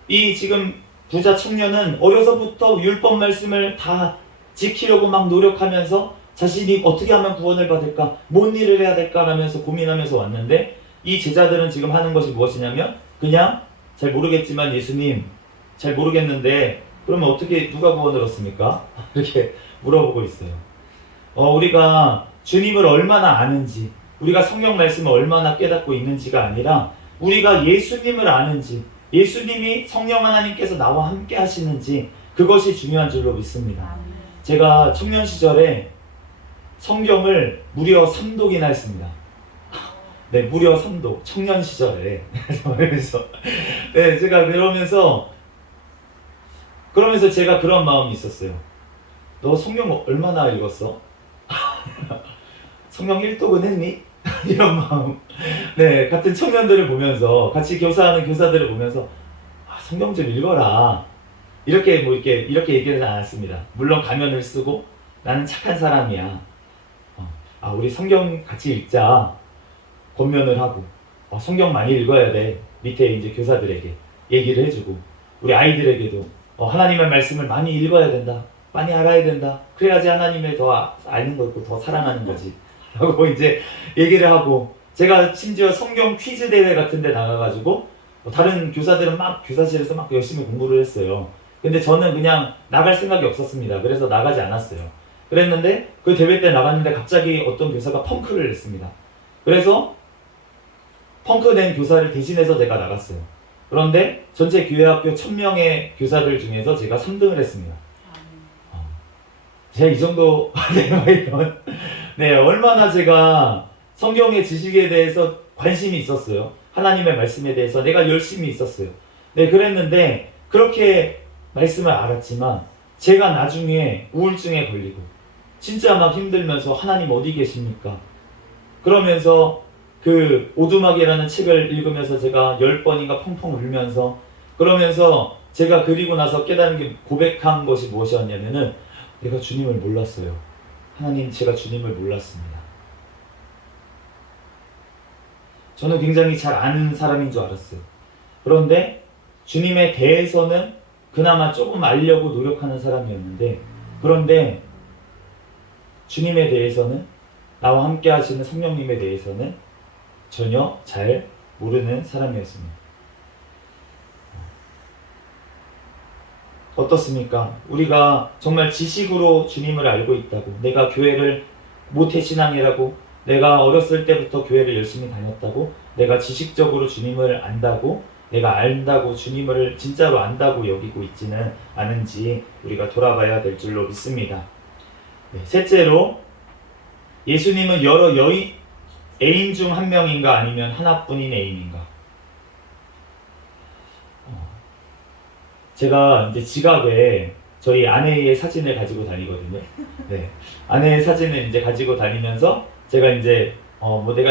이 지금 부자 청년은 어려서부터 율법 말씀을 다 지키려고 막 노력하면서 자신이 어떻게 하면 구원을 받을까? 뭔 일을 해야 될까? 라면서 고민하면서 왔는데 이 제자들은 지금 하는 것이 무엇이냐면 그냥 잘 모르겠지만 예수님 잘 모르겠는데 그러면 어떻게 누가 구원을 얻습니까? 이렇게 물어보고 있어요. 우리가 주님을 얼마나 아는지 우리가 성경 말씀을 얼마나 깨닫고 있는지가 아니라 우리가 예수님을 아는지 예수님이 성령 하나님께서 나와 함께 하시는지 그것이 중요한 줄로 믿습니다. 제가 청년 시절에 성경을 무려 3독이나 했습니다. 네, 무려 3독. 청년 시절에. 그래서 네, 제가 그러면서 제가 그런 마음이 있었어요. 너 성경 얼마나 읽었어? 성경 1독은 했니? 이런 마음. 네, 같은 청년들을 보면서 같이 교사하는 교사들을 보면서 성경 좀 읽어라. 이렇게 얘기는 안 했습니다. 물론 가면을 쓰고 나는 착한 사람이야. 우리 성경 같이 읽자. 권면을 하고 성경 많이 읽어야 돼. 밑에 이제 교사들에게 얘기를 해주고 우리 아이들에게도 하나님의 말씀을 많이 읽어야 된다. 많이 알아야 된다. 그래야지 하나님을 더 아는 거고 더 사랑하는 거지. 라고 이제 얘기를 하고 제가 심지어 성경 퀴즈 대회 같은 데 나가가지고 다른 교사들은 막 교사실에서 막 열심히 공부를 했어요. 근데 저는 그냥 나갈 생각이 없었습니다. 그래서 나가지 않았어요. 그랬는데 그 대회 때 나갔는데 갑자기 어떤 교사가 펑크를 냈습니다. 그래서 펑크 낸 교사를 대신해서 제가 나갔어요. 그런데 전체 교회학교 1000명의 교사들 중에서 제가 3등을 했습니다. 제가 이 정도 네, 얼마나 제가 성경의 지식에 대해서 관심이 있었어요. 하나님의 말씀에 대해서 내가 열심히 있었어요. 네, 그랬는데 그렇게 말씀을 알았지만 제가 나중에 우울증에 걸리고 진짜 막 힘들면서 하나님 어디 계십니까? 그러면서 그 오두막이라는 책을 읽으면서 제가 10번인가 펑펑 울면서 그러면서 제가 그리고 나서 깨달은 게 고백한 것이 무엇이었냐면은 내가 주님을 몰랐어요. 하나님, 제가 주님을 몰랐습니다. 저는 굉장히 잘 아는 사람인 줄 알았어요. 그런데 주님에 대해서는 그나마 조금 알려고 노력하는 사람이었는데 그런데 주님에 대해서는 나와 함께 하시는 성령님에 대해서는 전혀 잘 모르는 사람이었습니다. 어떻습니까? 우리가 정말 지식으로 주님을 알고 있다고, 내가 교회를 모태신앙이라고, 내가 어렸을 때부터 교회를 열심히 다녔다고, 내가 지식적으로 주님을 안다고, 내가 안다고 주님을 진짜로 안다고 여기고 있지는 않은지 우리가 돌아봐야 될 줄로 믿습니다. 네, 셋째로 예수님은 여러 애인 중 한 명인가 아니면 하나뿐인 애인인가? 제가 이제 지갑에 저희 아내의 사진을 가지고 다니거든요. 네, 아내의 사진을 이제 가지고 다니면서 제가 이제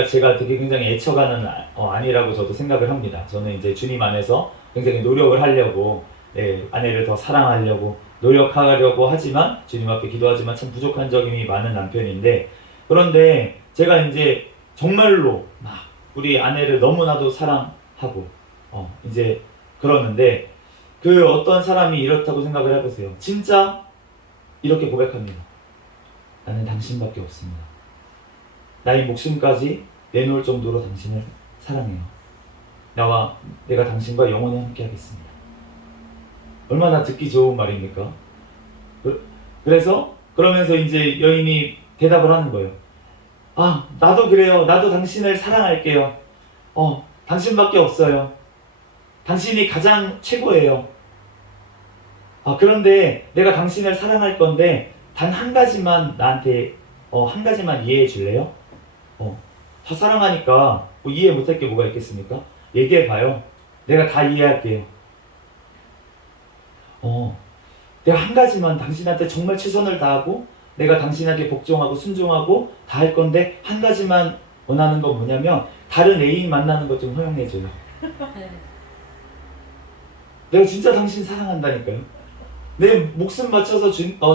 제가 되게 굉장히 애처가는 아니라고 저도 생각을 합니다. 저는 이제 주님 안에서 굉장히 노력을 하려고, 네, 아내를 더 사랑하려고 노력하려고 하지만 주님 앞에 기도하지만 참 부족한 점이 많은 남편인데 그런데 제가 이제 정말로 막 우리 아내를 너무나도 사랑하고 이제 그러는데 그 어떤 사람이 이렇다고 생각을 해보세요. 진짜 이렇게 고백합니다. 나는 당신밖에 없습니다. 나의 목숨까지 내놓을 정도로 당신을 사랑해요. 내가 당신과 영원히 함께 하겠습니다. 얼마나 듣기 좋은 말입니까? 그러면서 이제 여인이 대답을 하는 거예요. 아, 나도 그래요. 나도 당신을 사랑할게요. 당신밖에 없어요. 당신이 가장 최고예요. 그런데 내가 당신을 사랑할 건데 단 한 가지만 나한테 한 가지만 이해해 줄래요? 다 사랑하니까 뭐 이해 못할 게 뭐가 있겠습니까? 얘기해 봐요. 내가 다 이해할게요. 내가 한 가지만 당신한테 정말 최선을 다하고 내가 당신에게 복종하고 순종하고 다 할 건데 한 가지만 원하는 건 뭐냐면 다른 애인 만나는 것 좀 허용해줘요. 내가 진짜 당신 사랑한다니까요. 내 목숨 바쳐서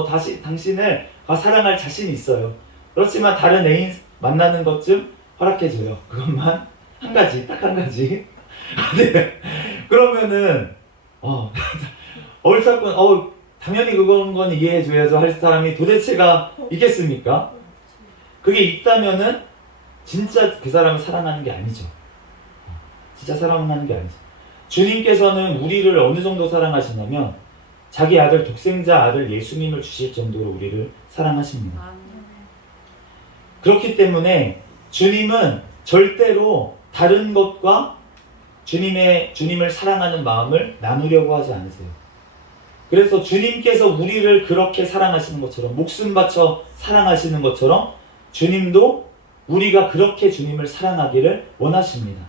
다시 당신을 사랑할 자신이 있어요. 그렇지만 다른 애인 만나는 것 좀 허락해줘요. 그것만 한 가지, 딱 한 가지. 네. 그러면은 옳다고 당연히 그건 이해해줘야죠 할 사람이 도대체가 있겠습니까? 그게 있다면은 진짜 그 사람을 사랑하는 게 아니죠. 진짜 사랑하는 게 아니죠. 주님께서는 우리를 어느 정도 사랑하시냐면 자기 아들 독생자 아들 예수님을 주실 정도로 우리를 사랑하십니다. 그렇기 때문에 주님은 절대로 다른 것과 주님을 사랑하는 마음을 나누려고 하지 않으세요. 그래서 주님께서 우리를 그렇게 사랑하시는 것처럼 목숨 바쳐 사랑하시는 것처럼 주님도 우리가 그렇게 주님을 사랑하기를 원하십니다.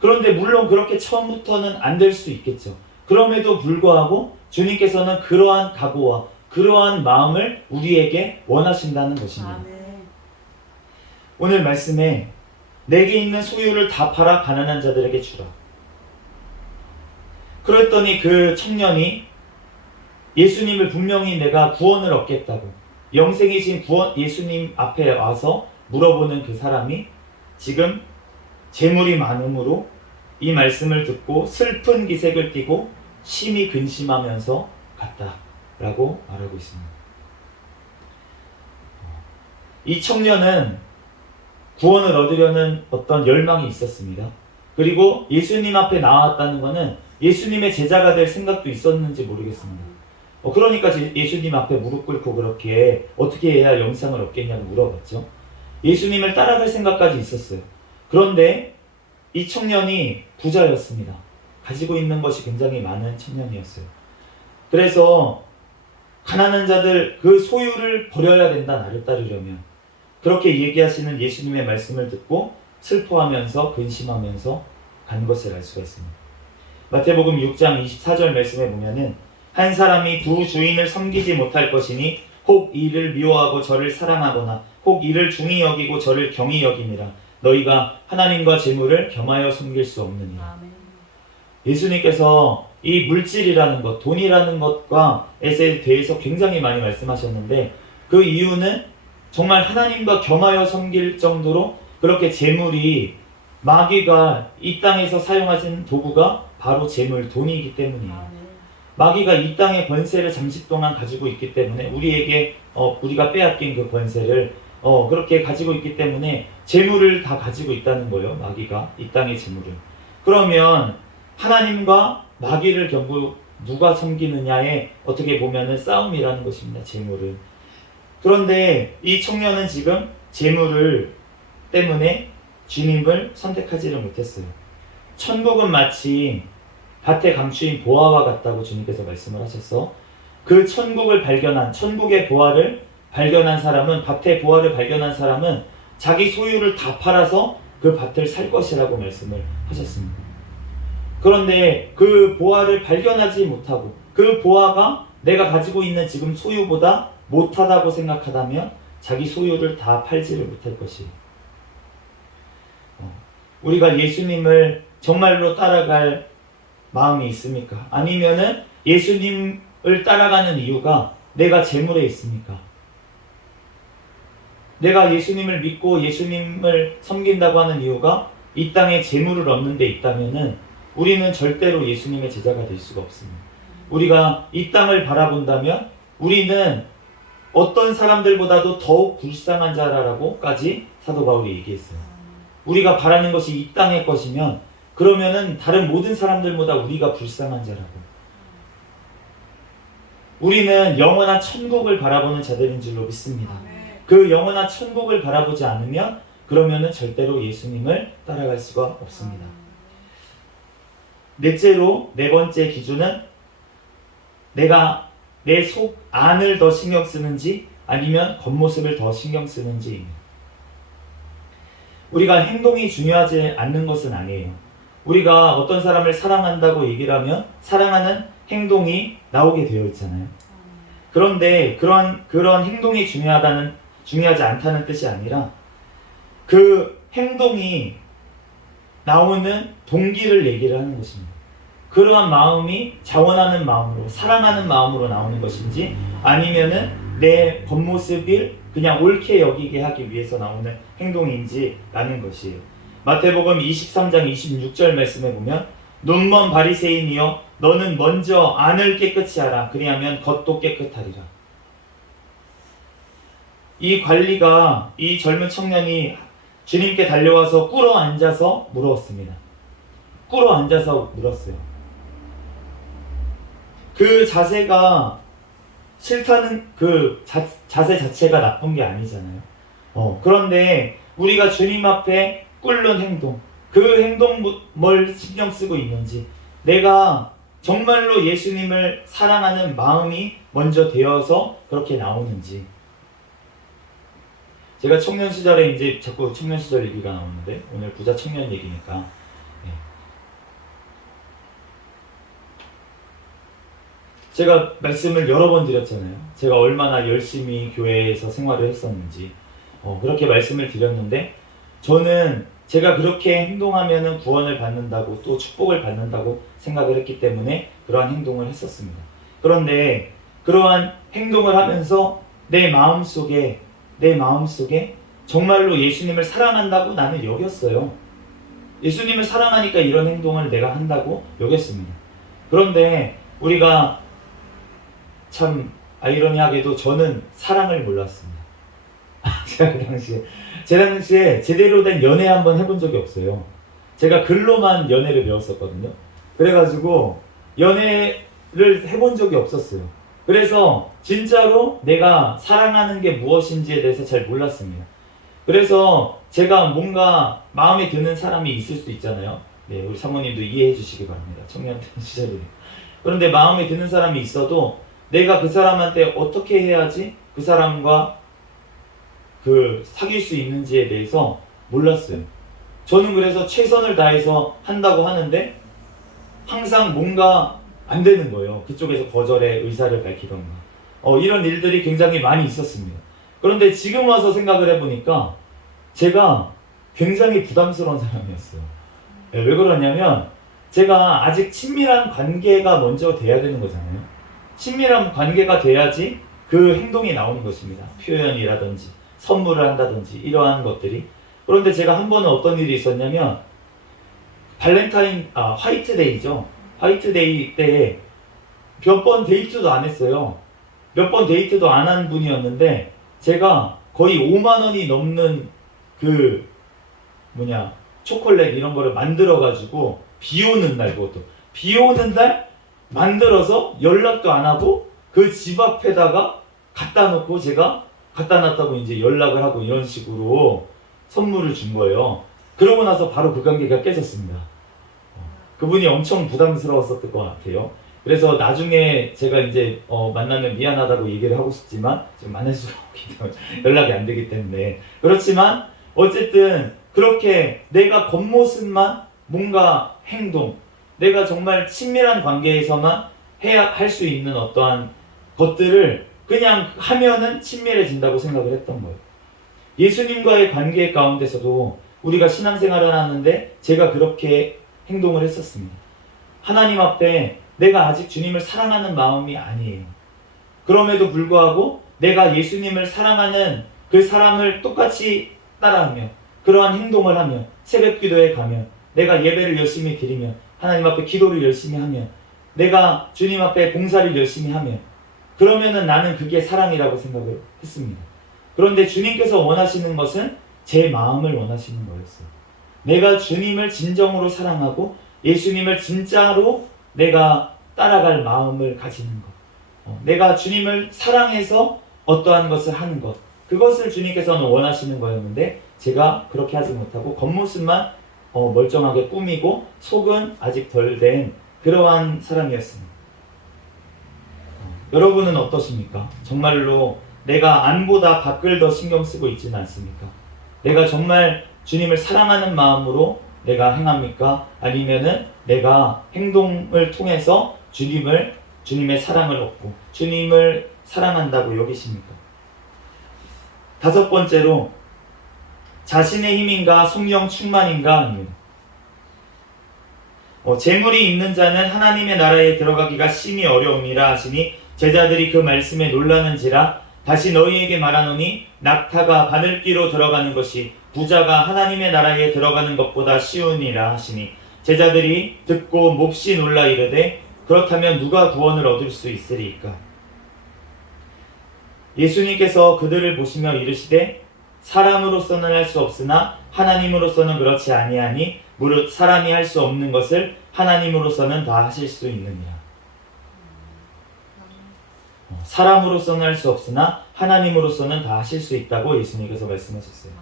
그런데 물론 그렇게 처음부터는 안 될 수 있겠죠. 그럼에도 불구하고 주님께서는 그러한 각오와 그러한 마음을 우리에게 원하신다는 것입니다. 오늘 말씀에 내게 있는 소유를 다 팔아 가난한 자들에게 주라. 그랬더니 그 청년이 예수님을 분명히 내가 구원을 얻겠다고 영생이신 예수님 앞에 와서 물어보는 그 사람이 지금 재물이 많음으로 이 말씀을 듣고 슬픈 기색을 띠고 심히 근심하면서 갔다라고 말하고 있습니다. 이 청년은 구원을 얻으려는 어떤 열망이 있었습니다. 그리고 예수님 앞에 나왔다는 것은 예수님의 제자가 될 생각도 있었는지 모르겠습니다. 그러니까 예수님 앞에 무릎 꿇고 그렇게 어떻게 해야 영생을 얻겠냐고 물어봤죠. 예수님을 따라갈 생각까지 있었어요. 그런데 이 청년이 부자였습니다. 가지고 있는 것이 굉장히 많은 청년이었어요. 그래서 가난한 자들 그 소유를 버려야 된다, 나를 따르려면. 그렇게 얘기하시는 예수님의 말씀을 듣고 슬퍼하면서 근심하면서 간 것을 알 수가 있습니다. 마태복음 6장 24절 말씀에 보면은 한 사람이 두 주인을 섬기지 못할 것이니 혹 이를 미워하고 저를 사랑하거나 혹 이를 중히 여기고 저를 경히 여김이라. 너희가 하나님과 재물을 겸하여 섬길 수 없느니라. 아멘. 예수님께서 이 물질이라는 것, 돈이라는 것과에 대해서 굉장히 많이 말씀하셨는데 그 이유는 정말 하나님과 겸하여 섬길 정도로 그렇게 재물이 마귀가 이 땅에서 사용하신 도구가 바로 재물, 돈이기 때문이에요. 아멘. 마귀가 이 땅의 권세를 잠시 동안 가지고 있기 때문에 우리에게 우리가 빼앗긴 그 권세를 그렇게 가지고 있기 때문에 재물을 다 가지고 있다는 거예요. 마귀가 이 땅의 재물을. 그러면 하나님과 마귀를 결국 누가 섬기느냐에 어떻게 보면은 싸움이라는 것입니다. 재물은. 그런데 이 청년은 지금 재물을 때문에 주님을 선택하지를 못했어요. 천국은 마치 밭에 감추인 보화와 같다고 주님께서 말씀을 하셔서 그 천국을 발견한, 천국의 보화를 발견한 사람은, 밭의 보화를 발견한 사람은 자기 소유를 다 팔아서 그 밭을 살 것이라고 말씀을 하셨습니다. 그런데 그 보화를 발견하지 못하고 그 보화가 내가 가지고 있는 지금 소유보다 못하다고 생각하다면 자기 소유를 다 팔지를 못할 것이에요. 우리가 예수님을 정말로 따라갈 마음이 있습니까? 아니면은 예수님을 따라가는 이유가 내가 재물에 있습니까? 내가 예수님을 믿고 예수님을 섬긴다고 하는 이유가 이 땅에 재물을 얻는 데 있다면은 우리는 절대로 예수님의 제자가 될 수가 없습니다. 우리가 이 땅을 바라본다면 우리는 어떤 사람들보다도 더욱 불쌍한 자라고까지 사도 바울이 얘기했어요. 우리가 바라는 것이 이 땅의 것이면 그러면은 다른 모든 사람들보다 우리가 불쌍한 자라고. 우리는 영원한 천국을 바라보는 자들인 줄로 믿습니다. 그 영원한 천국을 바라보지 않으면 그러면은 절대로 예수님을 따라갈 수가 없습니다. 넷째로, 네 번째 기준은 내가 내 속 안을 더 신경 쓰는지 아니면 겉모습을 더 신경 쓰는지입니다. 우리가 행동이 중요하지 않는 것은 아니에요. 우리가 어떤 사람을 사랑한다고 얘기를 하면 사랑하는 행동이 나오게 되어 있잖아요. 그런데 그런 행동이 중요하지 않다는 뜻이 아니라 그 행동이 나오는 동기를 얘기를 하는 것입니다. 그러한 마음이 자원하는 마음으로, 사랑하는 마음으로 나오는 것인지 아니면은 내 겉모습을 그냥 옳게 여기게 하기 위해서 나오는 행동인지라는 것이에요. 마태복음 23장 26절 말씀에 보면 눈먼 바리새인이여 너는 먼저 안을 깨끗이 하라 그리하면 겉도 깨끗하리라. 이 관리가, 이 젊은 청년이 주님께 달려와서 꿇어 앉아서 물었습니다. 꿇어 앉아서 물었어요. 그 자세가 싫다는 그 자세 자체가 나쁜 게 아니잖아요. 그런데 우리가 주님 앞에 꿇는 행동, 그 행동 뭘 신경 쓰고 있는지, 내가 정말로 예수님을 사랑하는 마음이 먼저 되어서 그렇게 나오는지. 제가 청년 시절에 이제 자꾸 청년 시절 얘기가 나오는데 오늘 부자 청년 얘기니까 제가 말씀을 여러 번 드렸잖아요. 제가 얼마나 열심히 교회에서 생활을 했었는지 그렇게 말씀을 드렸는데 저는 제가 그렇게 행동하면 구원을 받는다고 또 축복을 받는다고 생각을 했기 때문에 그러한 행동을 했었습니다. 그런데 그러한 행동을 하면서 내 마음속에 정말로 예수님을 사랑한다고 나는 여겼어요. 예수님을 사랑하니까 이런 행동을 내가 한다고 여겼습니다. 그런데 우리가 참 아이러니하게도 저는 사랑을 몰랐습니다. 제가 제 당시에 제대로 된 연애 한번 해본 적이 없어요. 제가 글로만 연애를 배웠었거든요. 그래가지고 연애를 해본 적이 없었어요. 그래서 진짜로 내가 사랑하는 게 무엇인지에 대해서 잘 몰랐습니다. 그래서 제가 뭔가 마음에 드는 사람이 있을 수 있잖아요. 네, 우리 사모님도 이해해 주시기 바랍니다. 청년들 시절이에요. 그런데 마음에 드는 사람이 있어도 내가 그 사람한테 어떻게 해야지 그 사람과 사귈 수 있는지에 대해서 몰랐어요. 저는 그래서 최선을 다해서 한다고 하는데 항상 뭔가 안 되는 거예요. 그쪽에서 거절의 의사를 밝히던가. 이런 일들이 굉장히 많이 있었습니다. 그런데 지금 와서 생각을 해보니까 제가 굉장히 부담스러운 사람이었어요. 왜 그러냐면 제가 아직 친밀한 관계가 먼저 돼야 되는 거잖아요. 친밀한 관계가 돼야지 그 행동이 나오는 것입니다. 표현이라든지 선물을 한다든지 이러한 것들이. 그런데 제가 한 번은 어떤 일이 있었냐면 화이트데이죠. 화이트데이 때 몇 번 데이트도 안 했어요. 몇 번 데이트도 안 한 분이었는데 제가 거의 5만 원이 넘는 초콜릿 이런 거를 만들어가지고 비 오는 날, 그것도 비 오는 날 만들어서 연락도 안 하고 그 집 앞에다가 갖다 놓고 제가 갖다 놨다고 이제 연락을 하고 이런 식으로 선물을 준 거예요. 그러고 나서 바로 그 관계가 깨졌습니다. 그분이 엄청 부담스러웠었던 것 같아요. 그래서 나중에 제가 이제 만나면 미안하다고 얘기를 하고 싶지만 지금 만날 수가 없기 때문에 연락이 안 되기 때문에. 그렇지만 어쨌든 그렇게 내가 겉모습만 뭔가 행동, 내가 정말 친밀한 관계에서만 할 수 있는 어떠한 것들을 그냥 하면은 친밀해진다고 생각을 했던 거예요. 예수님과의 관계 가운데서도 우리가 신앙생활을 하는데 제가 그렇게 행동을 했었습니다. 하나님 앞에 내가 아직 주님을 사랑하는 마음이 아니에요. 그럼에도 불구하고 내가 예수님을 사랑하는 그 사람을 똑같이 따라하며 그러한 행동을 하며 새벽 기도에 가면 내가 예배를 열심히 드리며 하나님 앞에 기도를 열심히 하며 내가 주님 앞에 봉사를 열심히 하며 그러면은 나는 그게 사랑이라고 생각을 했습니다. 그런데 주님께서 원하시는 것은 제 마음을 원하시는 거였어요. 내가 주님을 진정으로 사랑하고 예수님을 진짜로 내가 따라갈 마음을 가지는 것. 내가 주님을 사랑해서 어떠한 것을 하는 것. 그것을 주님께서는 원하시는 거였는데 제가 그렇게 하지 못하고 겉모습만 멀쩡하게 꾸미고 속은 아직 덜 된 그러한 사람이었습니다. 여러분은 어떠십니까? 정말로 내가 안보다 밖을 더 신경 쓰고 있지는 않습니까? 내가 정말 주님을 사랑하는 마음으로 내가 행합니까? 아니면은 내가 행동을 통해서 주님의 사랑을 얻고 주님을 사랑한다고 여기십니까? 다섯 번째로 자신의 힘인가 성령 충만인가 입니다. 재물이 있는 자는 하나님의 나라에 들어가기가 심히 어려움이라 하시니 제자들이 그 말씀에 놀라는지라 다시 너희에게 말하노니 낙타가 바늘귀로 들어가는 것이 부자가 하나님의 나라에 들어가는 것보다 쉬우니라 하시니 제자들이 듣고 몹시 놀라 이르되 그렇다면 누가 구원을 얻을 수 있으리이까? 예수님께서 그들을 보시며 이르시되 사람으로서는 할 수 없으나 하나님으로서는 그렇지 아니하니 무릇 사람이 할 수 없는 것을 하나님으로서는 다 하실 수 있느니라. 사람으로서는 할 수 없으나 하나님으로서는 다 하실 수 있다고 예수님께서 말씀하셨어요.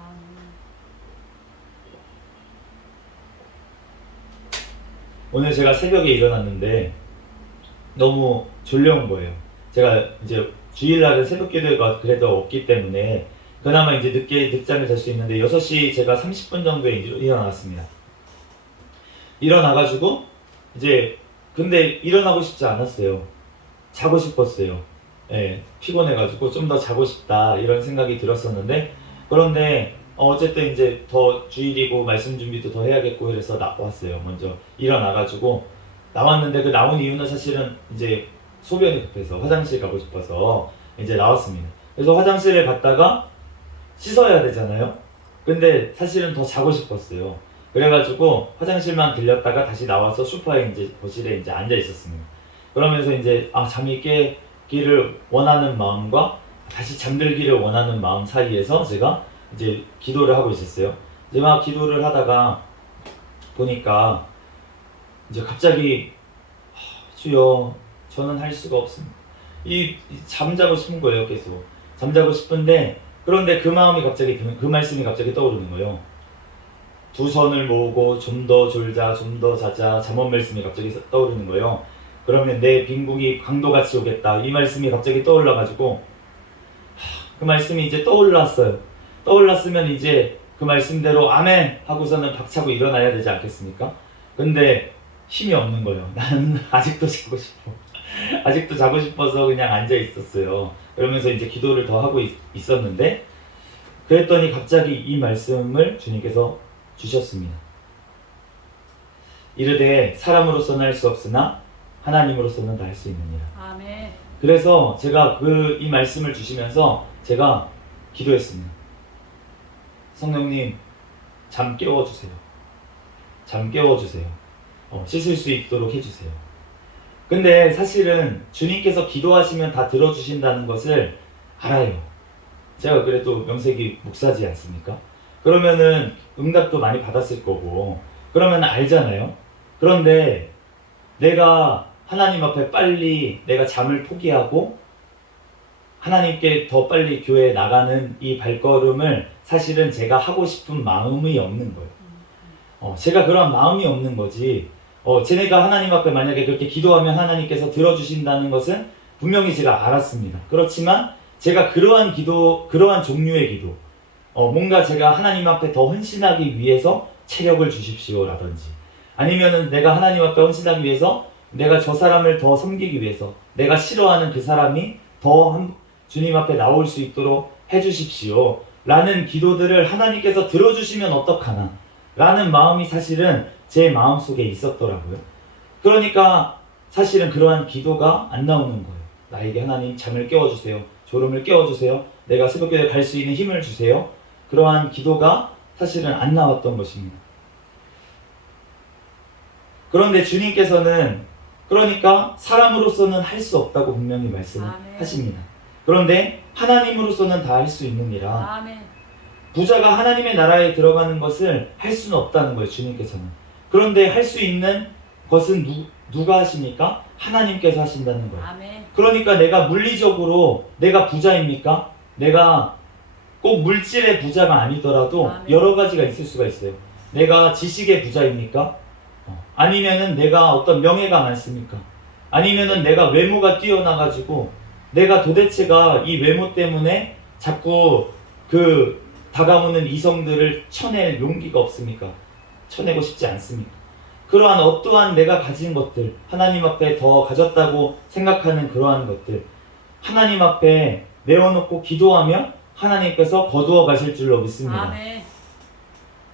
오늘 제가 새벽에 일어났는데 너무 졸려온 거예요. 제가 이제 주일날은 새벽 기도가 그래도 없기 때문에 그나마 이제 늦잠을 잘 수 있는데 6시 제가 30분 정도에 일어났습니다. 일어나가지고 이제 근데 일어나고 싶지 않았어요. 자고 싶었어요. 피곤해가지고 좀 더 자고 싶다 이런 생각이 들었었는데 그런데 어쨌든 이제 더 주일이고 말씀 준비도 더 해야겠고 그래서 나왔어요. 먼저 일어나가지고 나왔는데 그 나온 이유는 사실은 이제 소변이 급해서 화장실 가고 싶어서 이제 나왔습니다. 그래서 화장실에 갔다가 씻어야 되잖아요. 근데 사실은 더 자고 싶었어요. 그래가지고 화장실만 들렸다가 다시 나와서 소파에 이제 거실에 이제 앉아 있었습니다. 그러면서 이제 잠이 깨기를 원하는 마음과 다시 잠들기를 원하는 마음 사이에서 제가 이제 기도를 하고 있었어요. 이제 막 기도를 하다가 보니까 이제 갑자기 주여 저는 할 수가 없습니다. 이 잠자고 싶은 거예요. 계속 잠자고 싶은데 그런데 그 마음이 갑자기 그 말씀이 갑자기 떠오르는 거예요. 두 손을 모으고 좀 더 졸자 좀 더 자자 잠언 말씀이 갑자기 떠오르는 거예요. 그러면 내 빈궁이 강도같이 오겠다 이 말씀이 갑자기 떠올라가지고 그 말씀이 이제 떠올랐어요. 떠올랐으면 이제 그 말씀대로 아멘 하고서는 박차고 일어나야 되지 않겠습니까? 근데 힘이 없는 거예요. 나는 아직도 자고 싶어. 아직도 자고 싶어서 그냥 앉아 있었어요. 그러면서 이제 기도를 더 하고 있었는데 그랬더니 갑자기 이 말씀을 주님께서 주셨습니다. 이르되 사람으로서는 할 수 없으나 하나님으로서는 다 할 수 있느니라. 아멘. 그래서 제가 이 말씀을 주시면서 제가 기도했습니다. 성령님 잠 깨워주세요. 잠 깨워주세요. 씻을 수 있도록 해주세요. 근데 사실은 주님께서 기도하시면 다 들어주신다는 것을 알아요. 제가 그래도 명색이 목사지 않습니까? 그러면은 응답도 많이 받았을 거고 그러면 알잖아요. 그런데 내가 하나님 앞에 빨리 내가 잠을 포기하고 하나님께 더 빨리 교회에 나가는 이 발걸음을 사실은 제가 하고 싶은 마음이 없는 거예요. 제가 그런 마음이 없는 거지. 쟤네가 하나님 앞에 만약에 그렇게 기도하면 하나님께서 들어주신다는 것은 분명히 제가 알았습니다. 그렇지만 제가 그러한 기도, 그러한 종류의 기도, 뭔가 제가 하나님 앞에 더 헌신하기 위해서 체력을 주십시오 라든지 아니면은 내가 하나님 앞에 헌신하기 위해서 내가 저 사람을 더 섬기기 위해서 내가 싫어하는 그 사람이 더 주님 앞에 나올 수 있도록 해주십시오 라는 기도들을 하나님께서 들어주시면 어떡하나 라는 마음이 사실은 제 마음속에 있었더라고요. 그러니까 사실은 그러한 기도가 안 나오는 거예요. 나에게 하나님 잠을 깨워주세요. 졸음을 깨워주세요. 내가 새벽교회 갈 수 있는 힘을 주세요. 그러한 기도가 사실은 안 나왔던 것입니다. 그런데 주님께서는 그러니까 사람으로서는 할 수 없다고 분명히 말씀하십니다. 그런데 하나님으로서는 다 할 수 있느니라. 아멘. 부자가 하나님의 나라에 들어가는 것을 할 수는 없다는 거예요. 주님께서는. 그런데 할 수 있는 것은 누가 하십니까? 하나님께서 하신다는 거예요. 아멘. 그러니까 내가 물리적으로 내가 부자입니까? 내가 꼭 물질의 부자가 아니더라도 아멘. 여러 가지가 있을 수가 있어요. 내가 지식의 부자입니까? 아니면은 내가 어떤 명예가 많습니까? 아니면은 내가 외모가 뛰어나가지고 내가 도대체가 이 외모 때문에 자꾸 다가오는 이성들을 쳐낼 용기가 없습니까? 쳐내고 싶지 않습니까? 그러한 어떠한 내가 가진 것들, 하나님 앞에 더 가졌다고 생각하는 그러한 것들, 하나님 앞에 내어놓고 기도하면 하나님께서 거두어 가실 줄로 믿습니다. 아멘.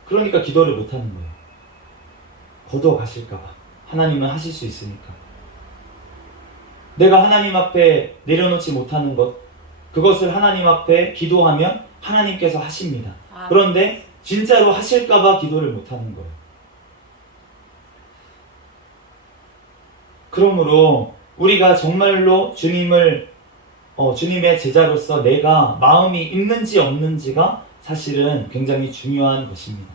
그러니까 기도를 못하는 거예요. 거두어 가실까봐. 하나님은 하실 수 있으니까. 내가 하나님 앞에 내려놓지 못하는 것, 그것을 하나님 앞에 기도하면 하나님께서 하십니다. 아멘. 그런데 진짜로 하실까봐 기도를 못하는 거예요. 그러므로 우리가 정말로 주님의 제자로서 내가 마음이 있는지 없는지가 사실은 굉장히 중요한 것입니다.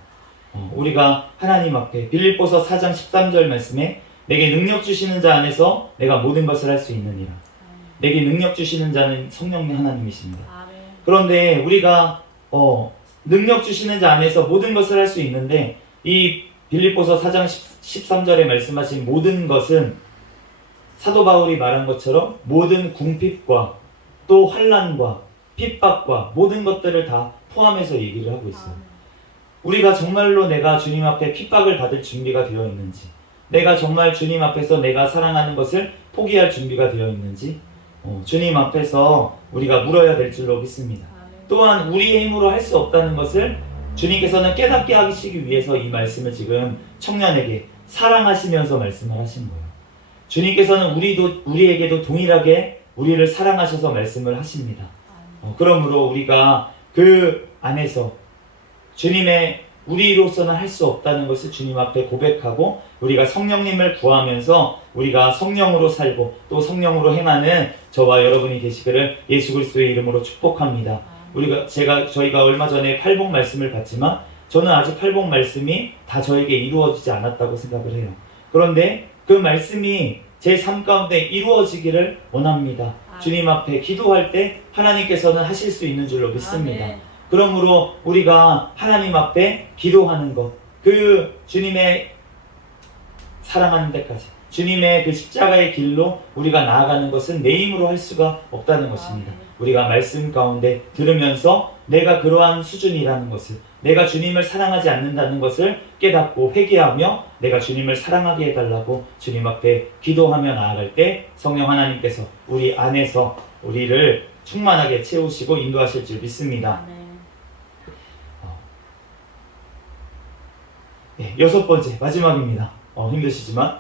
우리가 하나님 앞에 빌립보서 4장 13절 말씀에 내게 능력 주시는 자 안에서 내가 모든 것을 할 수 있느니라. 내게 능력 주시는 자는 성령님 하나님이십니다. 아멘. 그런데 우리가 능력 주시는 자 안에서 모든 것을 할 수 있는데 이 빌립보서 4장 13절에 말씀하신 모든 것은 사도 바울이 말한 것처럼 모든 궁핍과 또 환난과 핍박과 모든 것들을 다 포함해서 얘기를 하고 있어요. 우리가 정말로 내가 주님 앞에 핍박을 받을 준비가 되어 있는지, 내가 정말 주님 앞에서 내가 사랑하는 것을 포기할 준비가 되어 있는지 주님 앞에서 우리가 물어야 될 줄로 믿습니다. 또한 우리의 힘으로 할 수 없다는 것을 주님께서는 깨닫게 하시기 위해서 이 말씀을 지금 청년에게 사랑하시면서 말씀을 하신 거예요. 주님께서는 우리에게도 동일하게 우리를 사랑하셔서 말씀을 하십니다. 그러므로 우리가 그 안에서 우리로서는 할 수 없다는 것을 주님 앞에 고백하고 우리가 성령님을 구하면서 우리가 성령으로 살고 또 성령으로 행하는 저와 여러분이 되시기를 예수 그리스도의 이름으로 축복합니다. 저희가 얼마 전에 팔복 말씀을 봤지만 저는 아직 팔복 말씀이 다 저에게 이루어지지 않았다고 생각을 해요. 그런데 그 말씀이 제 삶 가운데 이루어지기를 원합니다. 주님 앞에 기도할 때 하나님께서는 하실 수 있는 줄로 믿습니다. 아멘. 그러므로 우리가 하나님 앞에 기도하는 것, 그 주님의 사랑하는 데까지, 주님의 그 십자가의 길로 우리가 나아가는 것은 내 힘으로 할 수가 없다는 것입니다. 우리가 말씀 가운데 들으면서 내가 그러한 수준이라는 것을, 내가 주님을 사랑하지 않는다는 것을 깨닫고 회개하며 내가 주님을 사랑하게 해달라고 주님 앞에 기도하며 나아갈 때 성령 하나님께서 우리 안에서 우리를 충만하게 채우시고 인도하실 줄 믿습니다. 아멘. 네, 6번째 마지막입니다. 힘드시지만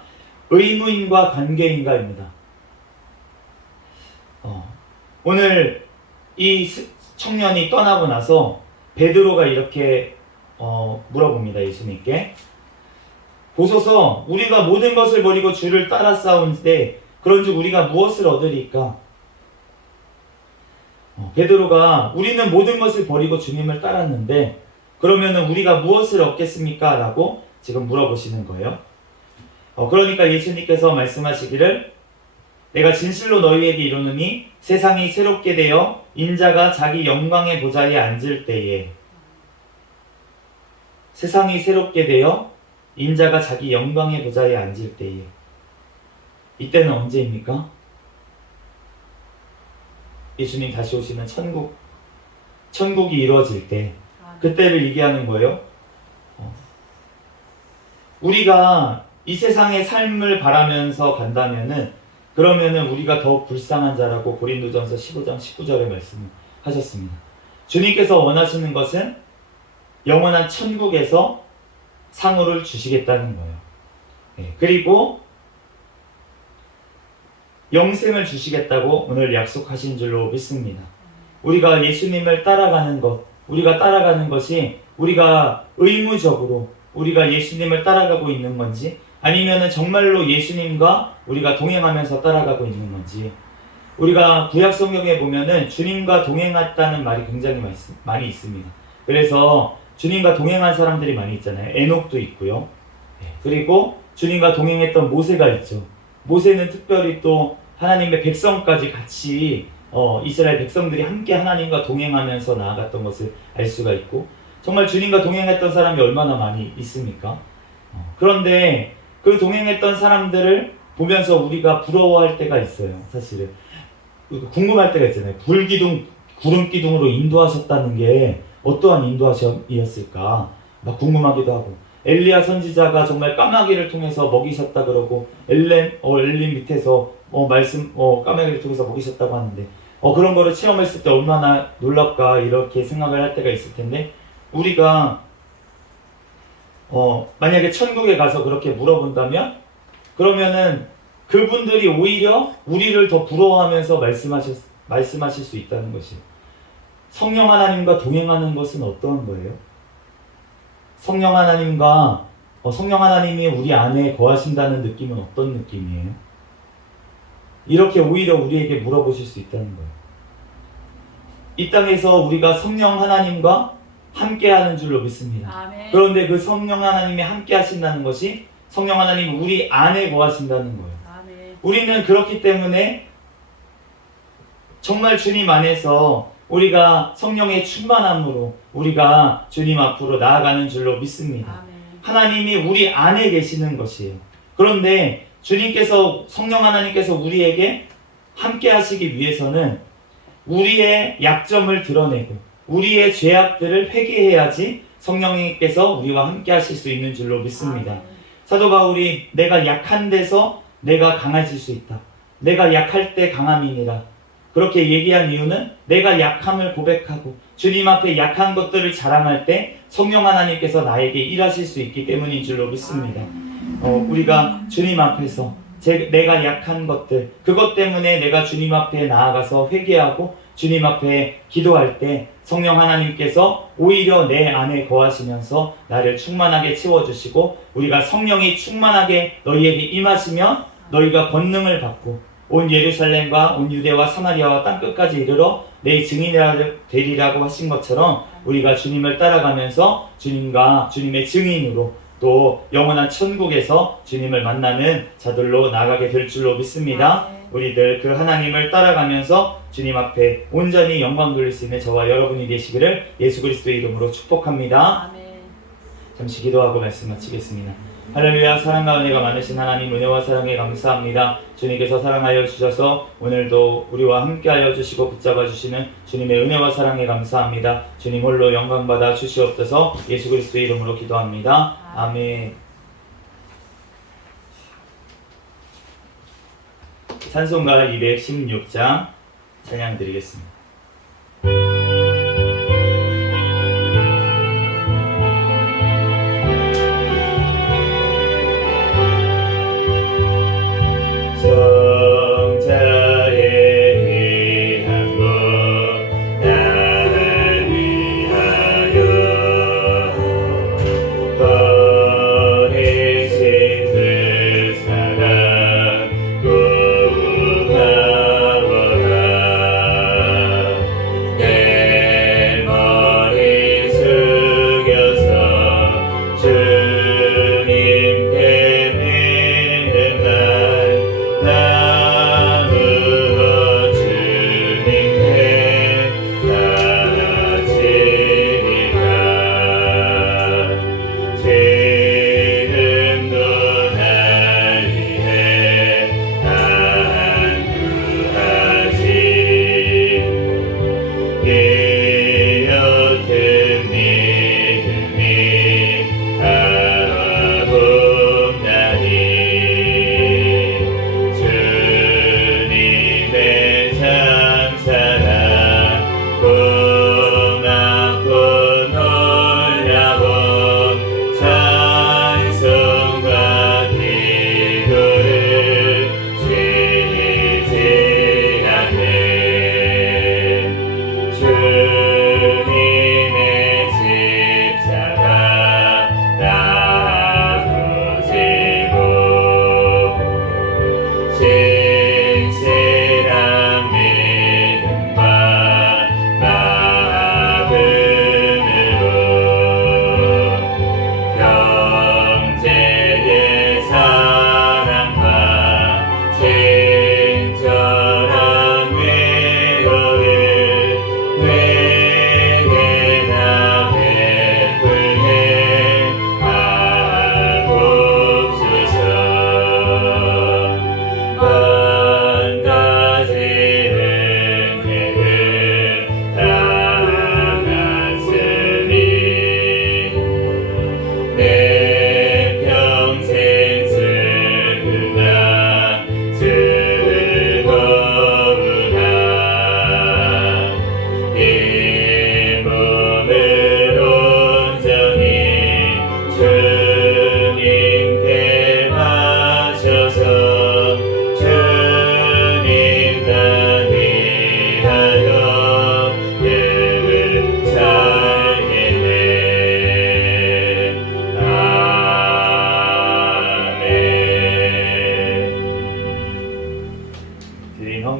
의무인과 관계인가입니다. 오늘 이 청년이 떠나고 나서 베드로가 이렇게 물어봅니다. 예수님께. 보소서 우리가 모든 것을 버리고 주를 따라 싸운데 그런즉 우리가 무엇을 얻으리까? 베드로가 우리는 모든 것을 버리고 주님을 따랐는데 그러면은 우리가 무엇을 얻겠습니까? 라고 지금 물어보시는 거예요. 그러니까 예수님께서 말씀하시기를 내가 진실로 너희에게 이르노니 세상이 새롭게 되어 인자가 자기 영광의 보좌에 앉을 때에 세상이 새롭게 되어 인자가 자기 영광의 보좌에 앉을 때에 이때는 언제입니까? 예수님 다시 오시는 천국이 이루어질 때 그때를 얘기하는 거예요. 우리가 이 세상의 삶을 바라면서 간다면은 그러면은 우리가 더 불쌍한 자라고 고린도전서 15장 19절에 말씀하셨습니다. 주님께서 원하시는 것은 영원한 천국에서 상호를 주시겠다는 거예요. 그리고 영생을 주시겠다고 오늘 약속하신 줄로 믿습니다. 우리가 예수님을 따라가는 것, 우리가 따라가는 것이 우리가 의무적으로 우리가 예수님을 따라가고 있는 건지 아니면은 정말로 예수님과 우리가 동행하면서 따라가고 있는 건지 우리가 구약 성경에 보면은 주님과 동행했다는 말이 굉장히 많이 있습니다. 그래서 주님과 동행한 사람들이 많이 있잖아요. 에녹도 있고요. 그리고 주님과 동행했던 모세가 있죠. 모세는 특별히 또 하나님의 백성까지 같이 이스라엘 백성들이 함께 하나님과 동행하면서 나아갔던 것을 알 수가 있고 정말 주님과 동행했던 사람이 얼마나 많이 있습니까? 그런데 그 동행했던 사람들을 보면서 우리가 부러워할 때가 있어요. 사실은 궁금할 때가 있잖아요. 불기둥, 구름기둥으로 인도하셨다는 게 어떠한 인도하셨을까 막 궁금하기도 하고 엘리야 선지자가 정말 까마귀를 통해서 먹이셨다 그러고 엘림 밑에서 까마귀를 통해서 먹이셨다고 하는데 그런 거를 체험했을 때 얼마나 놀랍까 이렇게 생각을 할 때가 있을 텐데 우리가 만약에 천국에 가서 그렇게 물어본다면 그러면은 그분들이 오히려 우리를 더 부러워하면서 말씀하실 수 있다는 것이에요. 성령 하나님과 동행하는 것은 어떠한 거예요? 성령 하나님이 우리 안에 거하신다는 느낌은 어떤 느낌이에요? 이렇게 오히려 우리에게 물어보실 수 있다는 거예요. 이 땅에서 우리가 성령 하나님과 함께 하는 줄로 믿습니다. 아멘. 그런데 그 성령 하나님이 함께 하신다는 것이 성령 하나님이 우리 안에 거하신다는 거예요. 아멘. 우리는 그렇기 때문에 정말 주님 안에서 우리가 성령의 충만함으로 우리가 주님 앞으로 나아가는 줄로 믿습니다. 아멘. 하나님이 우리 안에 계시는 것이에요. 그런데 성령 하나님께서 우리에게 함께 하시기 위해서는 우리의 약점을 드러내고 우리의 죄악들을 회개해야지 성령님께서 우리와 함께 하실 수 있는 줄로 믿습니다. 아멘. 사도 바울이 내가 약한 데서 내가 강해질 수 있다. 내가 약할 때 강함이니라. 그렇게 얘기한 이유는 내가 약함을 고백하고 주님 앞에 약한 것들을 자랑할 때 성령 하나님께서 나에게 일하실 수 있기 때문인 줄로 믿습니다. 우리가 주님 앞에서 내가 약한 것들 그것 때문에 내가 주님 앞에 나아가서 회개하고 주님 앞에 기도할 때 성령 하나님께서 오히려 내 안에 거하시면서 나를 충만하게 채워주시고, 우리가 성령이 충만하게 너희에게 임하시면 너희가 권능을 받고 온 예루살렘과 온 유대와 사마리아와 땅끝까지 이르러 내 증인이 되리라고 하신 것처럼, 우리가 주님을 따라가면서 주님과 주님의 증인으로 또 영원한 천국에서 주님을 만나는 자들로 나아가게 될 줄로 믿습니다. 우리들 그 하나님을 따라가면서 주님 앞에 온전히 영광 돌릴 수 있는 저와 여러분이 되시기를 예수 그리스도의 이름으로 축복합니다. 아멘. 잠시 기도하고 말씀 마치겠습니다. 할렐루야. 사랑과 은혜가 많으신 하나님, 은혜와 사랑에 감사합니다. 주님께서 사랑하여 주셔서 오늘도 우리와 함께하여 주시고 붙잡아 주시는 주님의 은혜와 사랑에 감사합니다. 주님 홀로 영광 받아 주시옵소서. 예수 그리스도의 이름으로 기도합니다. 아멘. 찬송가 216장 찬양 드리겠습니다.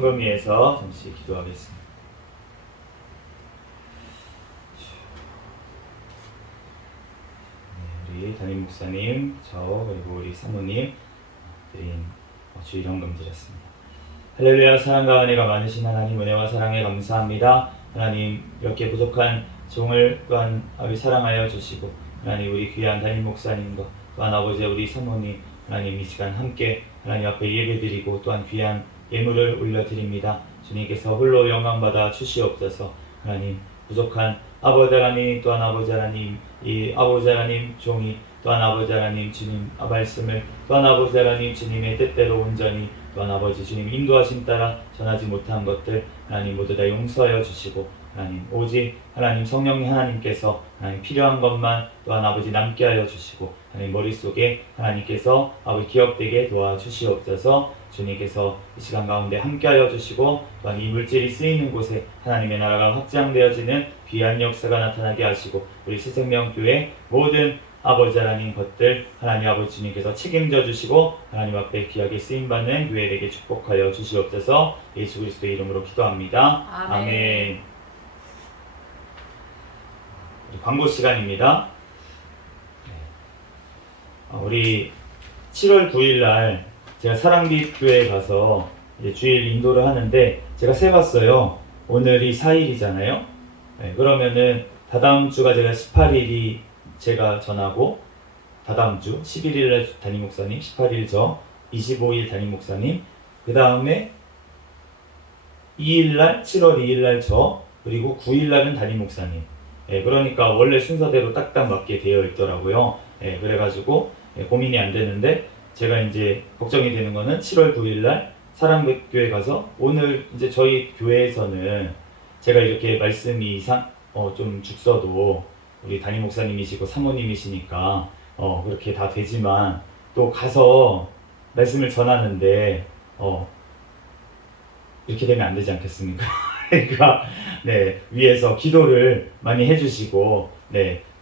헌금위에서 잠시 기도하겠습니다. 우리 담임 목사님, 저 그리고 우리 사모님 드린 주일 헌금 드렸습니다. 할렐루야. 사랑과 은혜가 많으신 하나님, 은혜와 사랑에 감사합니다. 하나님, 이렇게 부족한 종을 또한 사랑하여 주시고, 하나님 우리 귀한 담임 목사님과 또한 아버지 우리 사모님, 하나님 이 시간 함께 하나님 앞에 예배드리고 또한 귀한 예물을 올려드립니다. 주님께서 홀로 영광받아 주시옵소서. 하나님 부족한 아버지 하나님, 또한 아버지 하나님, 이 아버지 하나님 종이 또한 아버지 하나님 주님 말씀을 또한 아버지 하나님 주님의 뜻대로 온전히 또한 아버지 주님 인도하심 따라 전하지 못한 것들 하나님 모두 다 용서하여 주시고, 하나님 오직 하나님 성령 하나님께서 하나님 필요한 것만 또한 아버지 남게 하여 주시고, 하나님 머릿속에 하나님께서 아버지 기억되게 도와주시옵소서. 주님께서 이 시간 가운데 함께하여 주시고 또한 이 물질이 쓰이는 곳에 하나님의 나라가 확장되어지는 귀한 역사가 나타나게 하시고 우리 새생명교회 모든 아버지 하나님 것들 하나님 아버지 주님께서 책임져 주시고 하나님 앞에 귀하게 쓰임받는 교회에게 축복하여 주시옵소서. 예수 그리스도의 이름으로 기도합니다. 아멘. 우리 광고 시간입니다. 우리 7월 9일 날 제가 사랑빛 교회에 가서 이제 주일 인도를 하는데 제가 세봤어요. 오늘이 4일이잖아요. 그러면은 다다음 주가 제가 18일이 제가 전하고 다다음 주 11일 날 담임 목사님, 18일 저, 25일 담임 목사님, 그 다음에 2일 날 7월 2일 날 저, 그리고 9일 날은 담임 목사님. 그러니까 원래 순서대로 딱딱 맞게 되어 있더라고요. 그래가지고 고민이 안 되는데 제가 이제 걱정이 되는 거는 7월 9일 날 사랑교회 가서 오늘 이제 저희 교회에서는 제가 이렇게 말씀이 좀 죽서도 우리 담임 목사님이시고 사모님이시니까 그렇게 다 되지만 또 가서 말씀을 전하는데 이렇게 되면 안 되지 않겠습니까? 그러니까 위에서 기도를 많이 해주시고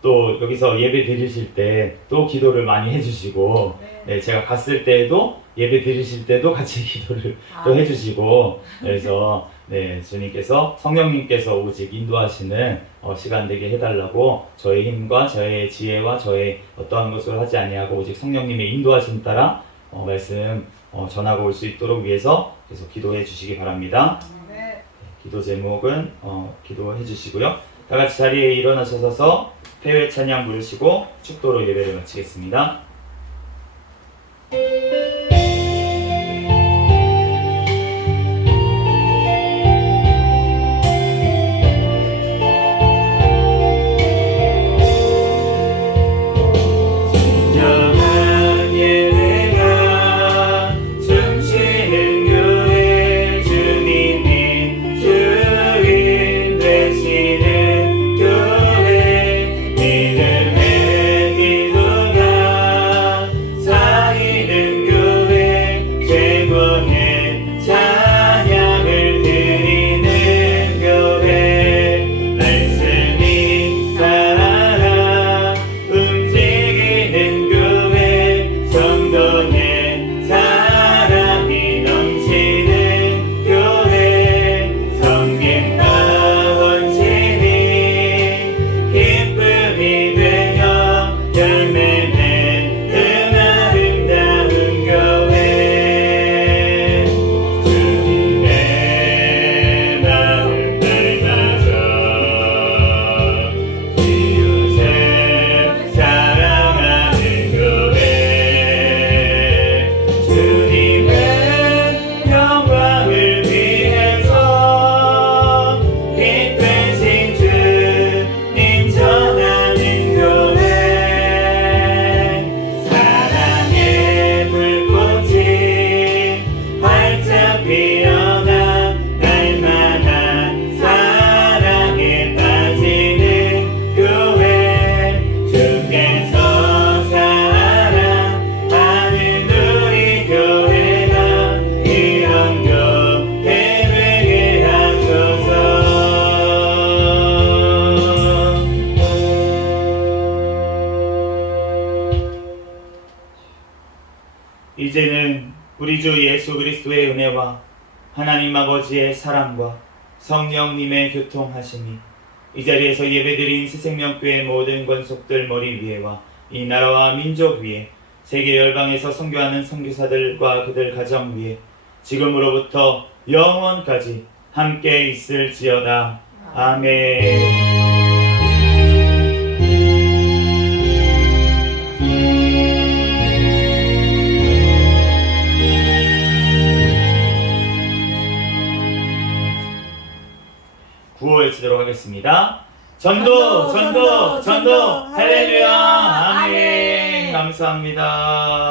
또 여기서 예배 드리실 때 또 기도를 많이 해주시고 제가 갔을 때도 예배 드리실 때도 같이 기도를 또 해주시고 그래서 주님께서 성령님께서 오직 인도하시는 시간 되게 해달라고 저의 힘과 저의 지혜와 저의 어떠한 것을 하지 아니하고 오직 성령님의 인도하심 따라 말씀 전하고 올 수 있도록 위해서 계속 기도해 주시기 바랍니다. 기도 제목은 기도해 주시고요. 다 같이 자리에 일어나셔서 폐회 찬양 부르시고 축도로 예배를 마치겠습니다. 이제는 우리 주 예수 그리스도의 은혜와 하나님 아버지의 사랑과 성령님의 교통하심이 이 자리에서 예배드린 새생명교회 모든 권속들 머리 위에와 이 나라와 민족 위에 세계 열방에서 선교하는 선교사들과 그들 가정 위에 지금으로부터 영원까지 함께 있을지어다. 아멘. 구호 외치도록 하겠습니다. 전도, 전도, 전도, 할렐루야, 아멘. 감사합니다.